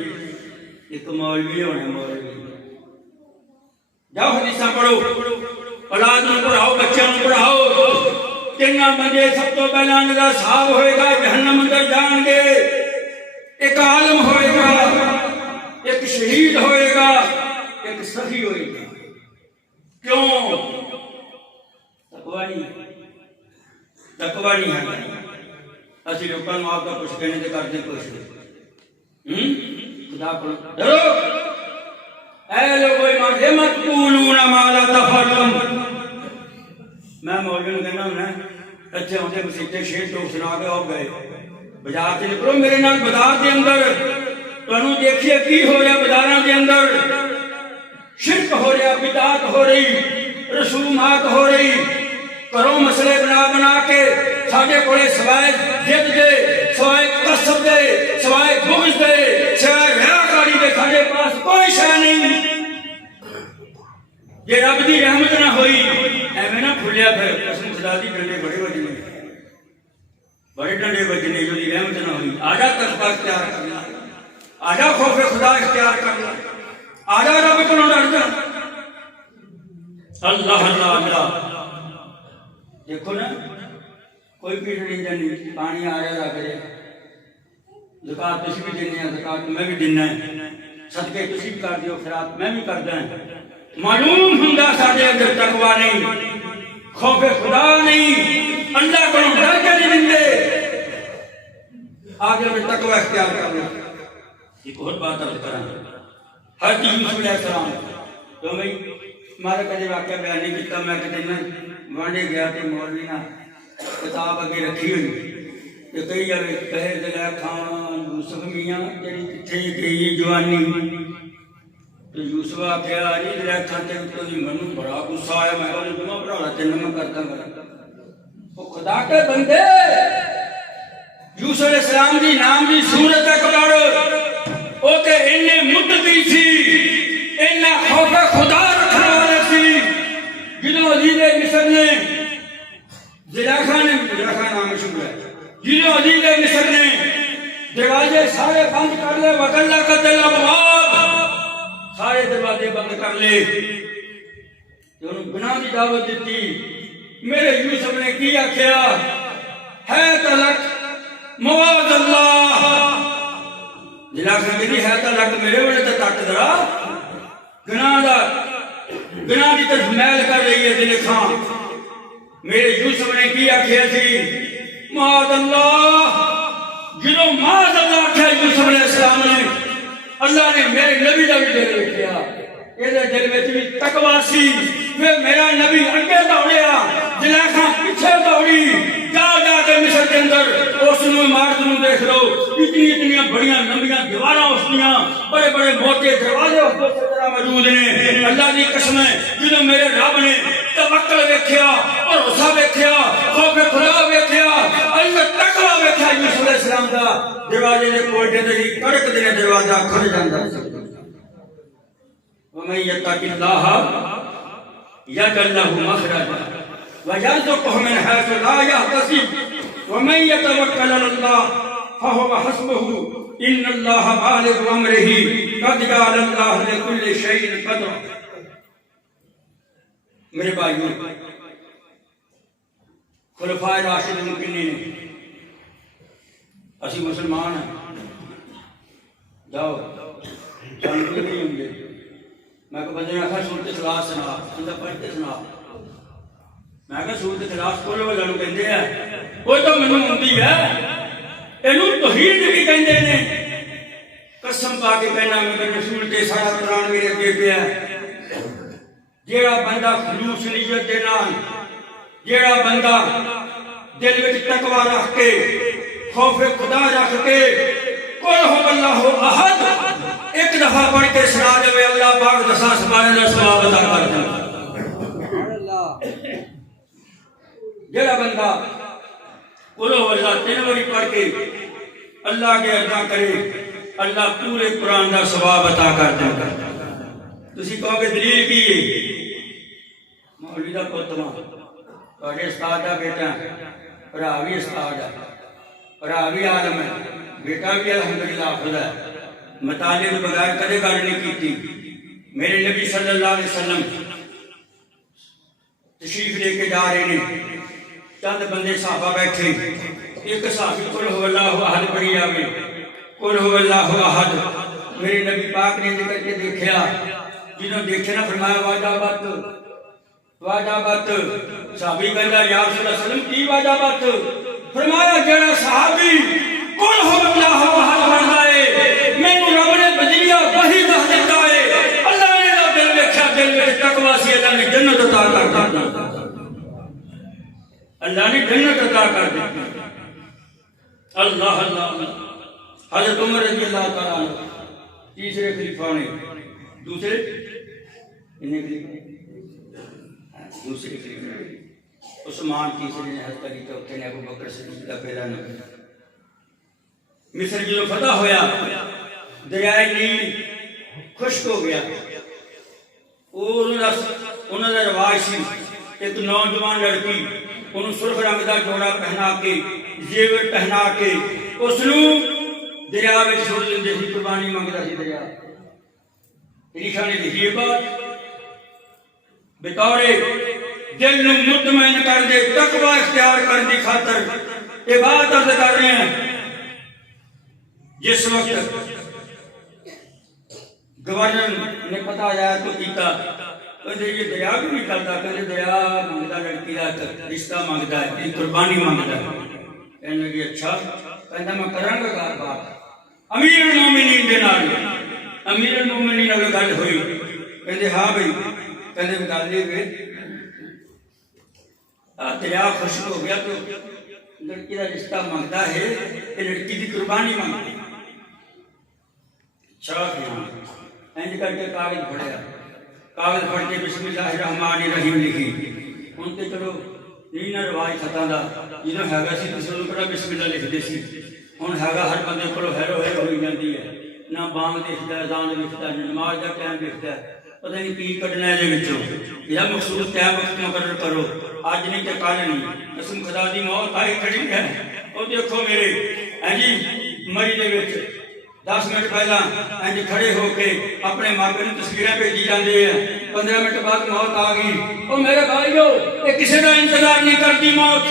ایک مولوی ہونا مولوی جاؤ حدیثاں پڑھو اولاد نوں پڑھاؤ بچوں نوں پڑھاؤ تین بندے سب تو پہلا انہاں دا حساب ہوئے گا جہنم اندر جان گے سخی ہوئی گی کیوں؟ تقوی نہیں ہے اسی لوگوں کو آپ کا کچھ کہنے سے کرتے کچھ خدا پر ڈرو اے لوگو ایمان لما تقولون ما لا تفعلون میں مولوی کہنا ہوں نا اچھے ہوتے مسیطے شیر تو سنا کے ہو گئے بازار سے نکلو میرے نال بازار دے اندر تانوں دیکھیے کی ہو رہا بازاراں دے اندر شرک ہو رہا بدعت ہو رہی رسومات ہو رہی کرو مسئلے بنا کے ساڈے کولے سوائے جد دے سوائے کسب دے سوائے بغض دے سوائے ریاکاری دے ساڈے پاس کوئی شے نہیں جے رب دی رحمت نہ ہوئی ایویں نہ بھولیا پھر قسم خدا دی ڈنڈے بڑے ڈنڈے بجنے جو دی رحمت نہ ہوئی آجا تقوی اختیار کرنا آجا خوف خدا اختیار کرنا آجا رب کو ڈر جا اللہ اللہ اللہ دیکھو نا کوئی پیٹ نہیں جانی پانی آ رہا کرے زکات تسی بھی دینے ہیں زکات میں بھی دینا ہے صدقے تسی بھی کر دیو خیرات میں بھی کردا ہے معلوم ہوندا ساڈے اندر تقوی نہیں خوف خدا نہیں اللہ کو ڈر کے نہیں دیندے آگے میں تقوی اختیار کر لو ایک اور بات عرض کراں حضرت یوسف علیہ السلام تو میں ہمارا کدے واقعہ بیان نہیں کیتا میں کدے نہ وانڈے گیا تے مولوی نہ کتاب اگے رکھی ہوئی تے کئی جگہ کہے دلا کھان یوسف میاں تیری کتھے گئی جوانی تے یوسف آکھیا نہیں دلا کھان تے تو منوں بڑا غصہ آیا میں بولے تم بڑا تینوں میں کرتا او خدا کے بندے یوسف علیہ السلام دی نام دی صورت ہے کڑ او تے اینے متقی سی اینا خوف خدا رکھنے والے سی جنہوں عزیز مصر نے زلیخا نام مشہور ہے جنہوں عزیز مصر نے دروازے سارے بند کر لے وغلقت الابواب سارے دروازے بند کر لے انہوں گناہ دی دعوت دیتی میرے یوسف نے کیا کیا ہے تلک مواد اللہ زلیخا کہتی ہے تلک میرے بڑے تک درا گناہ دی طرف میل کر رہی ہے زلیخا میرے یوسف نے کیا کیا تھی معاذ اللہ جنہوں معاذ اللہ کیا یوسف علیہ السلام نے اللہ نے میرے نبی دا بھی دل رکھیا یہ دل میں بھی تقوی سی پھر میرا نبی اگے دوڑیا زلیخا پیچھے دوڑی جا کے مصر کے اندر اس نو عمارت نو دیکھ لو اتنی بڑیاں لمبیاں دیواراں اس دیاں بڑے بڑے موٹے دروازے اس کو سجرا موجود نے اللہ دی قسم ہے جنہوں میرے رب نے توکل ویکھیا بھروسہ ویکھیا خوف خدا ویکھیا اللہ تقوی ویکھیا یوسف علیہ السلام دا دروازے دے کولٹے تے کڑک دے دروازہ کھل جاندا سی ومن یتق اللہ یجعل لہ مخرجا وَيَرْزُقْهُ مِنْ حَيْثُ لَا يَحْتَسِبُ وَمَنْ يَتَوَكَّلْ عَلَى اللَّهِ فَهُوَ حَسْبُهُ إِنَّ اللَّهَ بَالِغُ أَمْرِهِ قَدْ جَعَلَ اللَّهُ لِكُلِّ شَيْءٍ قَدْرًا میرے بھائیوں خلفائے راشدین کنے نے اسی مسلمان ہیں جاؤ جانتے نہیں ہوں گے میں کو بندے نے کہا سورت اخلاص سنا اندر پڑھتے سنا میں کہا سورت اخلاص کھولو والوں نوں کہندے ہیں وہ تو مینوں ہوندی ہے اینوں توحید بھی کہندے نے قسم پا کے کہنا میں رسول تے سارا قرآن میرے اگے پیا ہے جیڑا بندہ خلوص نیت دے نال جیڑا بندہ دل وچ تقوی رکھ کے خوف خدا رکھ کے قل هو اللہ احد ایک دفعہ پڑھ کے سنا دے اللہ پاک دساں سپارے دا ثواب عطا کر دے جیڑا بندہ قلو اللہ 3 باری پڑھ کے اللہ کے ادا کرے اللہ پورے قرآن کا ثواب عطا کر دے تسی کہو کہ دلیل کی ہے مولوی دا پتما تواڈے استاد دا بیٹا بھرا بھی استاد ہے بھرا بھی عالم ہے بیٹا بھی الحمدللہ حافظ ہے مطالعے کے بغیر کدے گل نہیں کیتی میرے نبی صلی اللہ علیہ وسلم تشریف لے کے جا رہے ہیں چند بندے صحابہ بیٹھے ایک صحابی قل هو اللہ احد پڑھی آوے قل هو اللہ احد میرے نبی پاک نے ذکر کے دیکھیا جنہوں دیکھے نا فرمایا واجبات واجبات صحابی کہندا یا رسول اللہ صلی اللہ علیہ وسلم کی واجبات فرمایا جڑا صحابی کل ہو اللہ احد پڑھدا ہے مینوں رب نے بدلیا وحی دس دیتا ہے اللہ نے دا دل ویکھیا دل وچ تقوی سی اللہ نے جنت عطا کر دتی اللہ نے جنت عطا کر دی اللہ اللہ حضرت عمر رضی اللہ تعالیٰ عنہ تیسرے خلیفہ نے دوسرے دوسرے خلیفہ عثمان تیسرے نے حضرت علی چوتھے نے ابو بکر صدیق کا پہلا نام مصر جو فتح ہویا دریائے نیل خشک ہو گیا انہوں نے رواج سی ایک نوجوان لڑکی انہوں سرخ رنگ دا جوڑا پہنا کے زیور پہنا کے اس نو دریا وچ چھوڑ دیندے سی قربانی منگدا سی دریا عیسیٰ نے لکھی بات بطور دل نو مطمئن کر دے تقوی اختیار کر دی خاطر یہ بات عرض کر رہے ہیں جس وقت گورنر نے پتہ آیا تو کیتا کہتے یہ دریا بھی نہیں کرتا کہتے دریا مانگتا لڑکی کا رشتہ مانگتا ہے قربانی مانگتا ہے کہنے لگی اچھا کہتا میں کراں گا گار بات امیر المومنین دے نال امیر المومنین نال گل ہوئی کہتے ہاں بھائی کہتے گل دے گئے دریا خشک ہو گیا تو لڑکی کا رشتہ مانگتا ہے یہ لڑکی کی قربانی مانگتا ہے اچھا اینج کر کے کاغذ پھڑیا کاغذ پڑھ کے بسم اللہ الرحمن الرحیم لکھی ان تے چلو نینا رواج ختم دا جنہوں ہیگا سی کسی نوں کڑا بسم اللہ لکھ دے سی ہن ہیگا ہر بندے کولو ہیرو ہیرو ہوئی جاندی ہے نہ بانگ دیکھدا ہے اذان دیکھدا ہے نماز دا ٹائم دیکھدا ہے پتہ نہیں کی کڈنا ہے دے وچوں یا مخصوص ٹائم وقت مقرر کرو اج نہیں تے کل نہیں قسم خدا دی موت آئی کھڑی ہے او دیکھو میرے ہاں جی مری دے وچ 10 منٹ پہلا انج کھڑے ہو کے اپنے ماپے نوں تصویراں بھیجی جاندے ہیں 15 منٹ بعد موت آ گئی او میرے بھائیو یہ کسی دا انتظار نہیں کرتی موت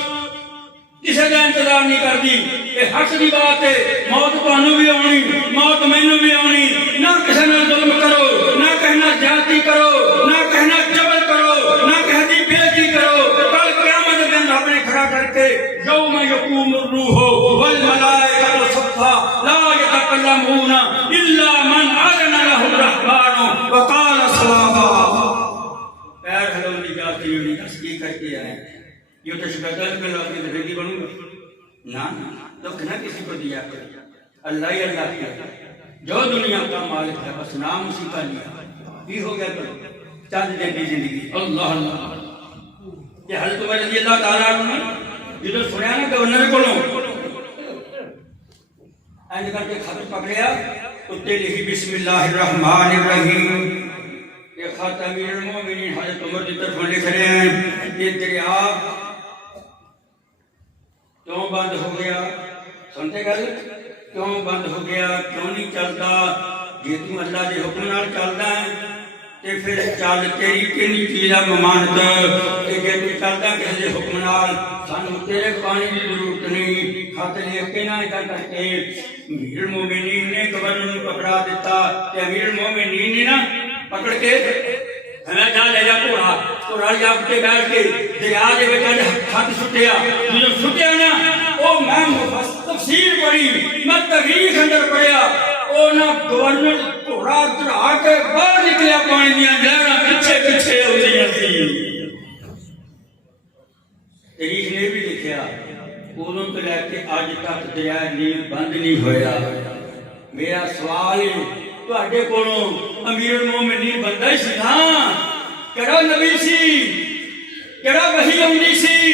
کسی دا انتظار نہیں کرتی یہ حق دی بات ہے موت تانوں بھی آنی موت مینوں بھی آنی نہ کسی نال ظلم کرو نہ کہنا زیادتی کرو نہ کہنا جبر کرو نہ کہتی بے عزتی کرو کل قیامت دن رب نے کھڑا کر کے یوم یقوم الروح والملائکۃ صفا لا يتكلمون الا من اذن له الرحمن وقال صوابا پیر ہلون دی جاتی ہوئی تسبیح کر کے آئے یہ تو شکایت کر لا کے بھیجی بنوں گا نہ دکھ نہ کسی کو دیا اللہ ہی اللہ کی جو دنیا کا مالک ہے بس نام اسی کا لیا بھی ہو گیا تو چاند جنتی زندگی اللہ اللہ یہ حضرت عمر رضی اللہ تعالیٰ عنہ یہ تو سنیا نا گورنر کو اینج کر کے خط پکڑیا اتنے لکھی بسم اللہ الرحمن الرحیم یہ خط امیر المومنین حضرت عمر کی طرف لکھ رہے ہیں یہ دریا کیوں بند ہو گیا سنتے گل کیوں بند ہو گیا کیوں نہیں چلتا جی تو اللہ کے حکم نال چلتا ہے تے پھر چل تیری کینی چیز ممانت کہ جے تو چلتا کسی کے حکم نال سانو تیرے پانی کی ضرورت نہیں خط لکھ کے نہ ادھر کر کے امیر المومنین نے گورنر کو پکڑا دیتا کہ امیر المومنین نے نا پکڑ کے ہمیں جا لے جا گھوڑا جا کے بیٹھ کے دریا دے وچ خط سٹیا جو سٹیا نا او میں تفسیر پڑھی میں تاریخ اندر پڑھیا او نا گورنر گھوڑا چڑھا کے باہر نکلیا پانی دیاں لہراں پیچھے پیچھے ہوندیاں سی تاریخ نے بھی لکھیا ادوں تو لے کے اج تک دریا نیل بند نہیں ہویا میرا سوال ہے تواڈے کولوں امیر المومنین بندہ ہی سی نا کیڑا نبی سی کیڑا وحی اوندی سی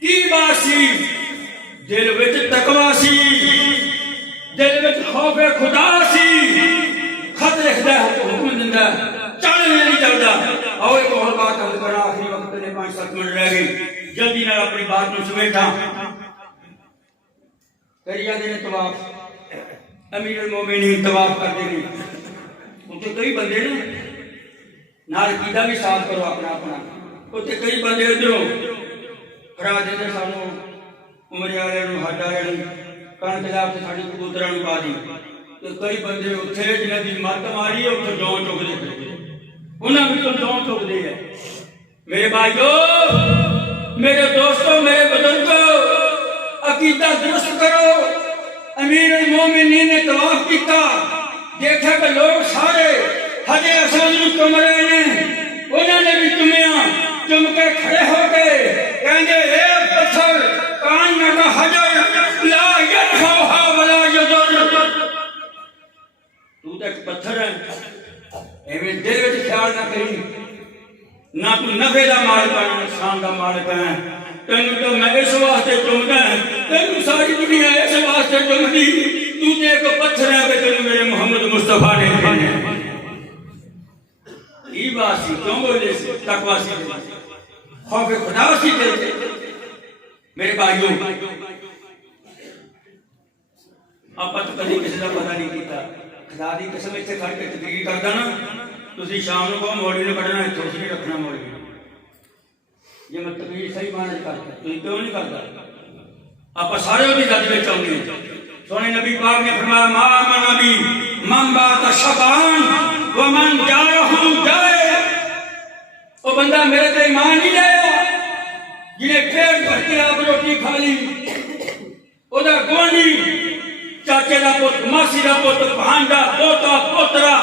کی بات سی دل وچ تقوی سی دل وچ خوف خدا سی خط لکھدا ہے حکم دیندا ہے چل نہیں چلدا آؤ ایک اور بات عرض کرا آخری وقت نے 5-7 منٹ رہ گئے جلدی نال اپنی بات نو سمیٹا کریا دے طواف امیر المومنین طواف کرتے ہیں اتنے کئی بندے نے نال عقیدہ بھی صاف کرو اپنا اپنا اتنے کئی بندے ادھروں کھڑا دے سانو عمر والے حج والے کنک لیا ساری کبوتروں پا دی تو کئی بندے اتنے جنہیں کی مت ماری ہے اتنے جوں چکتے پھرتے انہوں نے جوں چکتے ہیں میرے بھائیو میرے دوستوں میرے بزرگوں عقیدہ درست کرو امیر المومنین نے طواف کیتا دیکھا کہ لوگ سارے حج اسود نوں چوم رہے ہیں انہوں نے بھی چومیا چوم کے کھڑے ہو گئے کہیں اے پتھر کان کا حجر لا ينفعها ولا يضر تو ایک پتھر ہے ایویں دل وچ خیال نہ کری نہ تو نفع دا مالک ہے نقصان دا مالک ہے تینوں تو میں اس واسطے چومدا ہوں تینوں ساری دنیا اس واسطے چومدی تو تے ایک پتھر ہے کہ تینوں میرے محمد مصطفیٰ نے بنایا یہ بات سی کیوں بولے سی تقوی سی خوف خدا سی دل میرے بھائیوں آپ تو کبھی کسی کا پتہ نہیں کیتا خدا دی قسم اتنے کھڑ کے تقریر کردا نا تسی شام کو مولوی نے پڑھنا ہے تھوڑی نہیں رکھنا مولوی یہ میں تقریر صحیح معنی کرتا تسی کیوں نہیں کرتا آپ سارے وہ گد میں چاہتے ہیں سونے نبی پاک نے فرمایا ما من نبی من بات شبان ومن جائہم جائے وہ بندہ میرے تے ایمان نہیں لیا جنہیں پیٹ بھر کے آپ روٹی کھا لی وہ دا گوانی چاچے دا پوت ماسی دا پوت بھانجا پوتا پوترا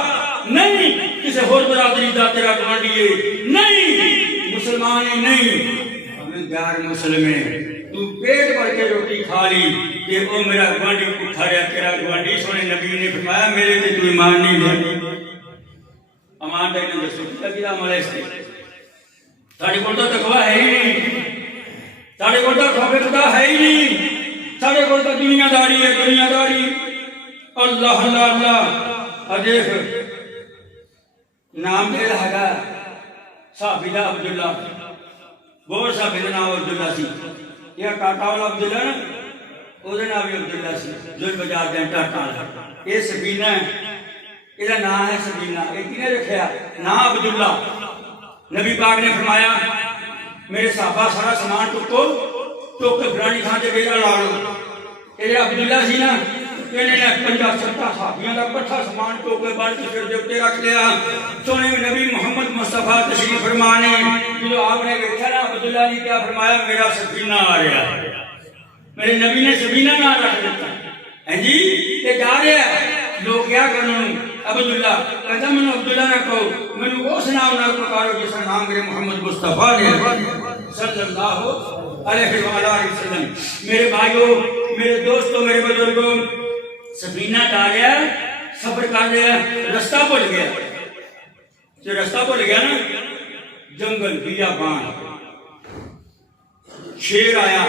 نہیں کسی اور برادری دا تیرا گوانڈی نہیں مسلمان ہی نہیں ہمیں غیر مسلم ہے تو پیٹ بھر کے روٹی کھا لی کہ وہ میرا گوانڈی اٹھا رہا تیرا گوانڈی سونے نبی نے فرمایا میرے تے تو ایمان نہیں لیا امان دے نے دسو لگی دا عمل اس ساڑھے کو تو تقوی ہے ہی نہیں ساڑھے کو تو خوف خدا ہے ہی نہیں ساڑھے کو تو دنیا داری ہے دنیا داری اللہ اللہ اللہ دیکھ نام دے رہا گا صحابی دا عبداللہ بہت صحابی دا نام عبداللہ سی یہ ٹاٹا والا عبداللہ نا وہ دے نام بھی عبداللہ سی جو بجا دیں ٹاٹا یہ سفینہ ہے یہ نام ہے سفینہ یہ کنے رکھیا نام عبداللہ نبی پاک نے فرمایا میرے صحابہ سارا سامان ٹکو ٹوک کے پرانی تھان سے ڈیرا لا لو یہ عبداللہ سی نا انہیں نے 50-70 صحابیاں کا کٹھا سامان ٹوک کے بال کے سر دے اوپر رکھ لیا سونے نبی محمد مصطفیٰ تشریف فرمانے جو آپ نے دیکھا نا عبداللہ نے کیا فرمایا میرا سفینہ آ رہا ہے میرے نبی نے سفینہ نہ رکھ دیتا ہیں جی یہ جا رہا ہے لوگ کیا کرنا عبداللہ کہتا میں نے عبداللہ نہ کہو میں نے اس نام نہ پکارو جس کا نام میرے محمد مصطفیٰ نے صلی اللہ علیہ وآلہ وسلم میرے بھائیوں میرے دوستوں میرے بزرگوں سفینہ ڈالیا سفر کر لیا رستہ بھول گیا جو رستہ بھول گیا نا جنگل بیابان شیر آیا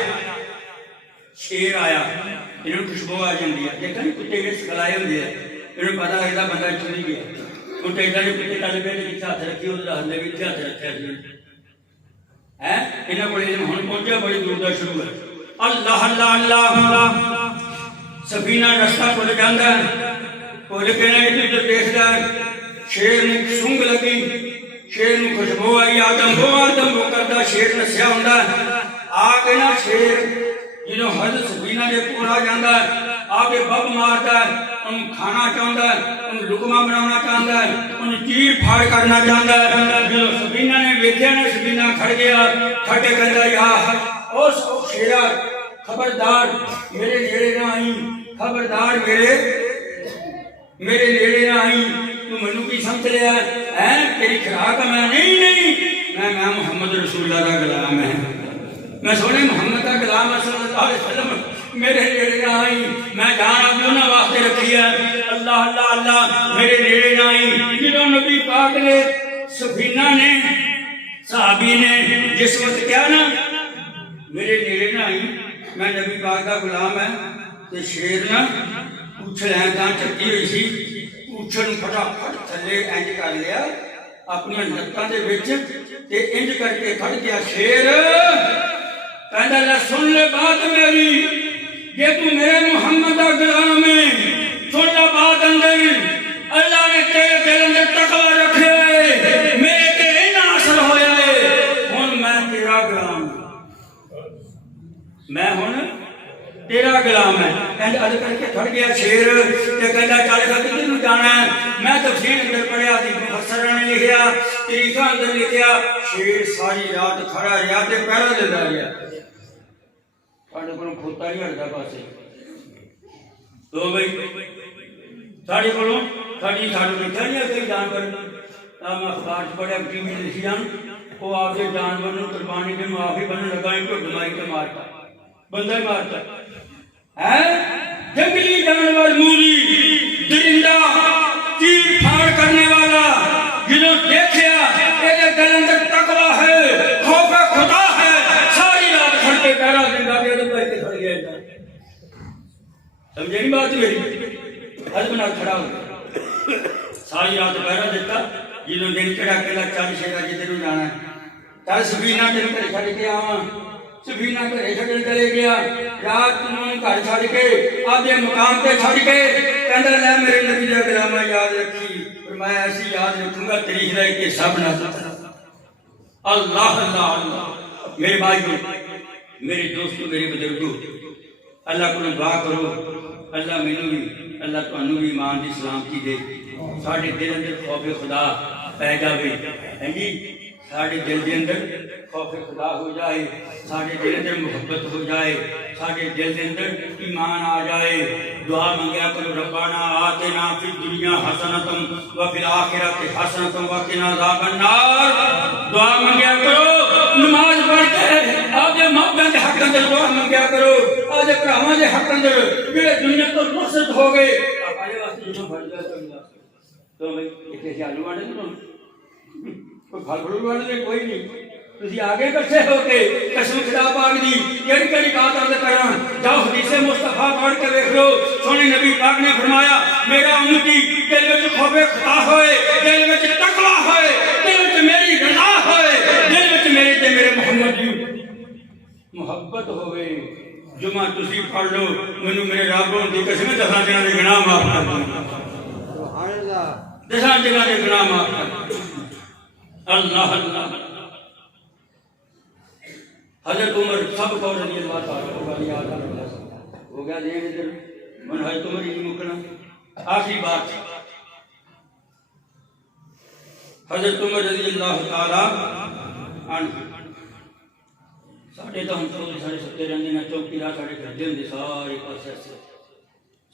انہوں نے خوشبو آ جاندی ہے دیکھا نہیں کتے کے سکلائے ہوندے ہیں انہوں نے پتا لگتا بندہ چلی گیا کتے ایڈا نے کتے تلے پہ کچھ ہاتھ رکھی وہ ہلے بھی ہاتھ رکھا ہے انہوں کو علم ہن پہنچا بڑی دور دا شروع ہے اللہ اللہ اللہ سفینہ رستہ کھل جاندہ ہے کھل کے نہ ادھر دیکھدا ہے شیر نے سونگ لگی شیر نے خوشبو آئی آدم وہ کردا شیر نسیا ہوندا ہے آ کے نا شیر جنہوں حضرت سفینہ دے کول آ جاندا ہے آگے بب مارتا ہے ان کھانا چاہتا ہے ان لقمہ بنانا چاہتا ہے ان چیر پھاڑ کرنا چاہتا ہے جو سفینہ نے ویکھیا نا سفینہ کھڑ گیا کھڑ کے کہتا یا او شیرا خبردار میرے نیڑے نہ آئی خبردار میرے نیڑے نہ آئی تو منو کی سمجھ لیا ہے تیری خوراک میں نہیں میں محمد رسول اللہ کا غلام ہے میں سونے محمد کا غلام صلی اللہ علیہ وسلم میرے نیڑے نہ آئی میں جان اپنوں نہ واسطے رکھی ہے اللہ اللہ اللہ میرے نیڑے نہ آئی جنہوں نبی پاک نے سفینہ نے صحابی نے جس وقت کیا نا میرے نیڑے نہ آئی میں نبی پاک کا غلام ہے تو شیر نہ پوچھ لیں کہاں چکی ہوئی سی پوچھن پھٹا پھٹ تھلے انج کر لیا اپنی لتاں دے وچ تے انج کر کے کھڑ گیا شیر کہندا لے سن لے بات میری یہ تو میرے محمد کا غلام ہے سن لے بات اندر اللہ نے تیرے دل اندر تقوی رکھے میرے تے اینا اثر ہویا ہے ہن میں تیرا غلام میں ہن تیرا غلام ہے اینڈ حاصل کر کے کھڑ گیا شیر کہ کہندا چل کے کدھر نوں جانا ہے میں تفسیر اندر پڑھیا سی مفسراں نے لکھیا تاریخاں اندر لکھیا شیر ساری رات کھڑا رہیا تے پہرا دیندا رہیا ساڈے کولوں کھوتا نہیں ہٹدا پاسے تو بھائی ساڈے کولوں سانوں لکھیا نہیں کہ جانور میں اخبار پڑھیا ٹی وی لکھی جان وہ آپ کے جانور نوں قربانی کے معافی بننے لگا ان کو ڈمائی کے مارتا بندہ مارتا ہے جنگلی جانور مولی درندہ چیر پھاڑ کرنے والا جنہوں دیکھیا یہ دل اندر تقوی ہے خوف خدا ہے ساری رات کھڑ کے پہرا دیندا تے ادھر کر کے کھڑ گیا سمجھے نہیں بات میری حد بنا کھڑا ہو ساری رات پہرا دیتا جنہوں دن چڑھا کے لا چل شیرا جدھر جانا ہے چل سفینہ تینوں گھر چھڈ کے آواں سفینہ گھر چھڈن چلے گیا رات نوں گھر چھڈ کے آدھے مقام تے چھڈ کے کہندا لے میرے نبی دا کلام یاد رکھی فرمایا ایسی یاد رکھوں گا تاریخ رہ کے سب نہ اللہ اللہ اللہ میرے بھائیو میرے دوستو میرے بزرگو اللہ کو دعا کرو اللہ مینوں بھی اللہ تانوں بھی ایمان دی سلامتی دے ساڈے دل اندر خوف خدا پی جاوے ہاں جی ساڈے دل دے اندر خوف خدا ہو جائے ساڈے دل اندر محبت ہو جائے ساڈے دل دے اندر ایمان آ جائے دعا منگیا کرو ربنا آتنا فی الدنیا حسنۃ وفی الآخرۃ حسنۃ وقنا عذاب النار دعا منگیا کرو نماز پڑھ کے آدھے ماپیاں دے حق اندر دعا منگیا کرو آدھے بھراواں دے حق اندر جڑے دنیا تو رخصت ہو گئے اپنے واسطے جو بڑھ جائے تو بھائی ایک آلو واڑے تو کوئی پھل فروٹ واڑے کوئی نہیں تسی آگے کٹھے ہو کے قسم خدا پاک دی کیڑی کیڑی بات عرض کراں جاؤ حدیث مصطفیٰ پڑھ کے دیکھ لو سونے نبی پاک نے فرمایا میرا امتی دل وچ خوف خدا ہوئے دل وچ تقوی ہوئے دل وچ میری رضا ہوئے دل وچ میرے تے میرے محمد دی محبت ہوئے جمعہ تسی پڑھ لو مینوں میرے رب دی قسم دساں جنہاں دے گناہ معاف کر دیں سبحان اللہ دساں جنہاں دے گناہ معاف کر اللہ اللہ حضرت عمر سب کو رضی اللہ تعالی عنہ ہو گیا دین ادھر من حضرت عمر ہی مکنا آخری بات حضرت عمر رضی اللہ تعالی عنہ ساڑھے تو ہم ساڑھے ستے رہنے نہ چوکی راہ ساڑھے گھر دے ہوں سارے پاس ایسے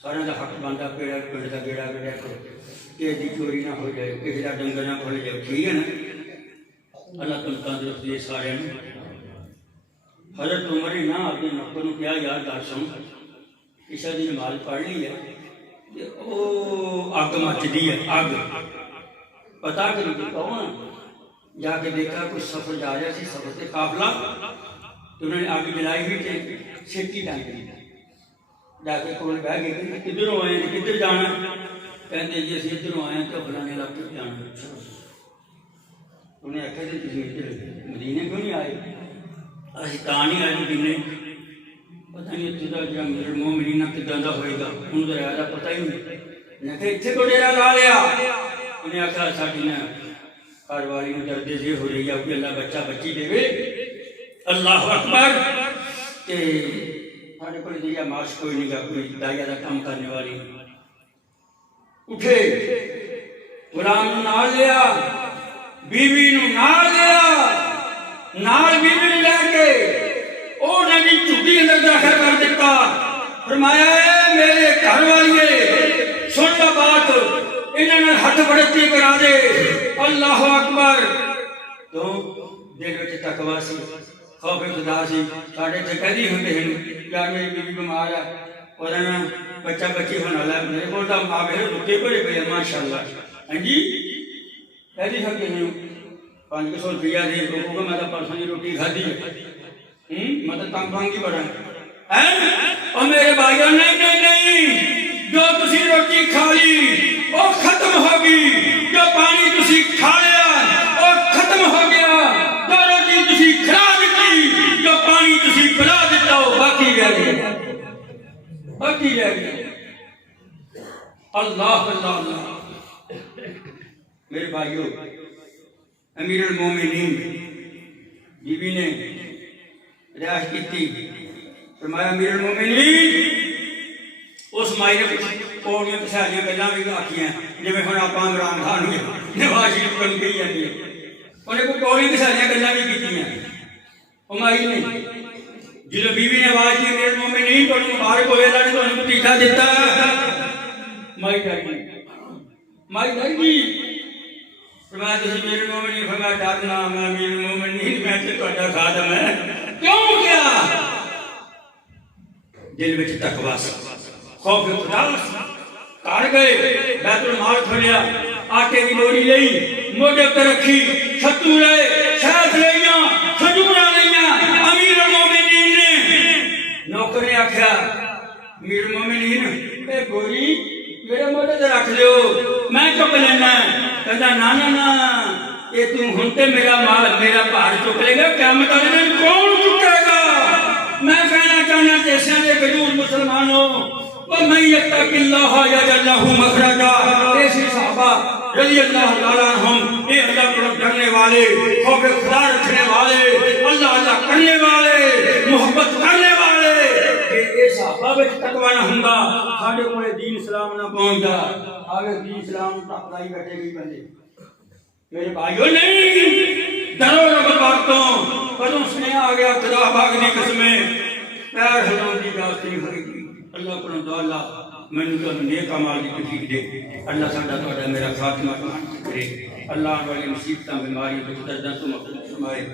سارے دا حق باندھا پیڑا پیڑ دا گیڑا گیڑا کرو کہ دی چوری نہ ہو جائے کسی دا ڈنگر نہ کھولے جائے ٹھیک ہے نا اللہ تم تندرست دے سارے حضرت عمر نے نہ اپنے نوکر کو کیا یاد دارسوں عشاء دی نماز پڑھ لی ہے او اگ مچدی ہے اگ پتا کرو کہ کون جا کے دیکھا کوئی سفر جا رہا سی سفر سے قافلہ تو انہوں نے آگ جلائی ہوئی تھے چھٹی ڈال دی جا کے کول بہ گئے کدھروں آئے ہیں کدھر جانا کہتے جی اسی ادھروں آئے ہیں تو فلانے علاقے پہ جانا انہیں آخیا تھے تھی ادھر مدینے کیوں نہیں آئے اسی تا نہیں آئے مدینے پتہ نہیں اتنے کا جا میرے مومنین کداں دا ہوئے گا انہوں نے آیا پتہ ہی نہیں میں کہ اتنے کو ڈیرا لا لیا انہیں آخیا ساڈی نے گھر والی میں درد یہ ہو رہی ہے کہ اللہ بچہ بچی دے اللہ اکبر کہ ساڈے کول دیا معاش کوئی نہیں گا کوئی دایا دا کام کرنے والی اٹھے غلام نال لیا بیوی نو نال لیا نال بیوی نو لے کے او نے بھی چٹی اندر داخل کر دیتا فرمایا اے میرے گھر والیے سن لو بات انہاں نے ہاتھ بڑھتی کرا دے اللہ اکبر تو دل وچ تقوی سی خوف خدا سی ساڈے تے کہدی ہوندے ہیں یار میری بیوی بیمار ہے اور نا بچہ بچی ہونے والا ہے میرے کول تا ماں میرے روٹی بڑے پے ماشاءاللہ ہاں جی کہدی ہوندے ہیں 500 روپیہ دے کو میں تو پرسوں کی روٹی کھادی میں تو تنگ مانگی بڑا ہے اور میرے بھائیوں نہیں جو تسی روٹی کھا لی وہ ختم ہوگی جو پانی تسی کھا لیا وہ ختم ہو گیا جو روٹی تسی کھلا دیتی جو پانی تسی پلا دیتا وہ باقی رہ گیا باقی رہ گیا اللہ اللہ اللہ میرے بھائیوں امیر المومنین بی بی نے رعایت کی تھی فرمایا امیر المومنین اس مائی نے کوڑیاں کساریاں گلاں بھی آکھیاں جویں ہن آپاں عمران خان نے نواز شریف بن گئی جاندی ہے انہیں کوئی کوڑیاں کساریاں گلاں بھی کیتیاں او مائی نے جدوں بیوی نے آواز دی میرے مومنین تانوں مبارک ہوئے اللہ نے تانوں بھتیجا دتا مائی ڈر گئی فرمایا تسی میرے مومنین فرمایا ڈرنا میں امیر المومنین میں تے تہاڈا خادم ہے کیوں کیا دل وچ تقوی خوف خدا کر گئے بیت المال کھولیا آٹے کی بوری لئی موڈے تے رکھی ستو لے شہد لیاں کھجوراں لیاں امیر المومنین نے نوکر نے آکھیا امیر المومنین اے بوری میرے موڈے تے رکھ دیو میں چک لینا کہندا نا نا نا اے تو ہن تے میرا مال میرا بھار چک لے گا قیامت والے دن کون چکے گا میں کہنا چاہنا دیشاں دے غریب مسلمانوں وَمَن يَتَّقِ اللَّهَ يَجْعَل لَّهُ مَخْرَجًا ایسے صحابہ رضی اللہ تعالیٰ عنہم اے اللہ کو ڈرنے والے خوف خدا رکھنے والے اللہ کرنے والے محبت کرنے والے اے صحابہ وچ تقوی نہ ہوندا ساڈے کولے دین اسلام نہ پہنچدا آگے دین اسلام تک لائی بیٹھے گئی بندے میرے بھائیو نہیں ڈرو رب پاک تو کدوں سنیا آ گیا خدا پاک دی قسمیں پیر ہلاؤن دی اجازت نہیں ہوئی اللہ کو دعا میں نے تو نیک اعمال کی توفیق دے اللہ ساڈا تہاڈا میرا خاتمہ کرے اللہ والی مصیبتاں بیماریاں تو درداں تو مقصود فرمائے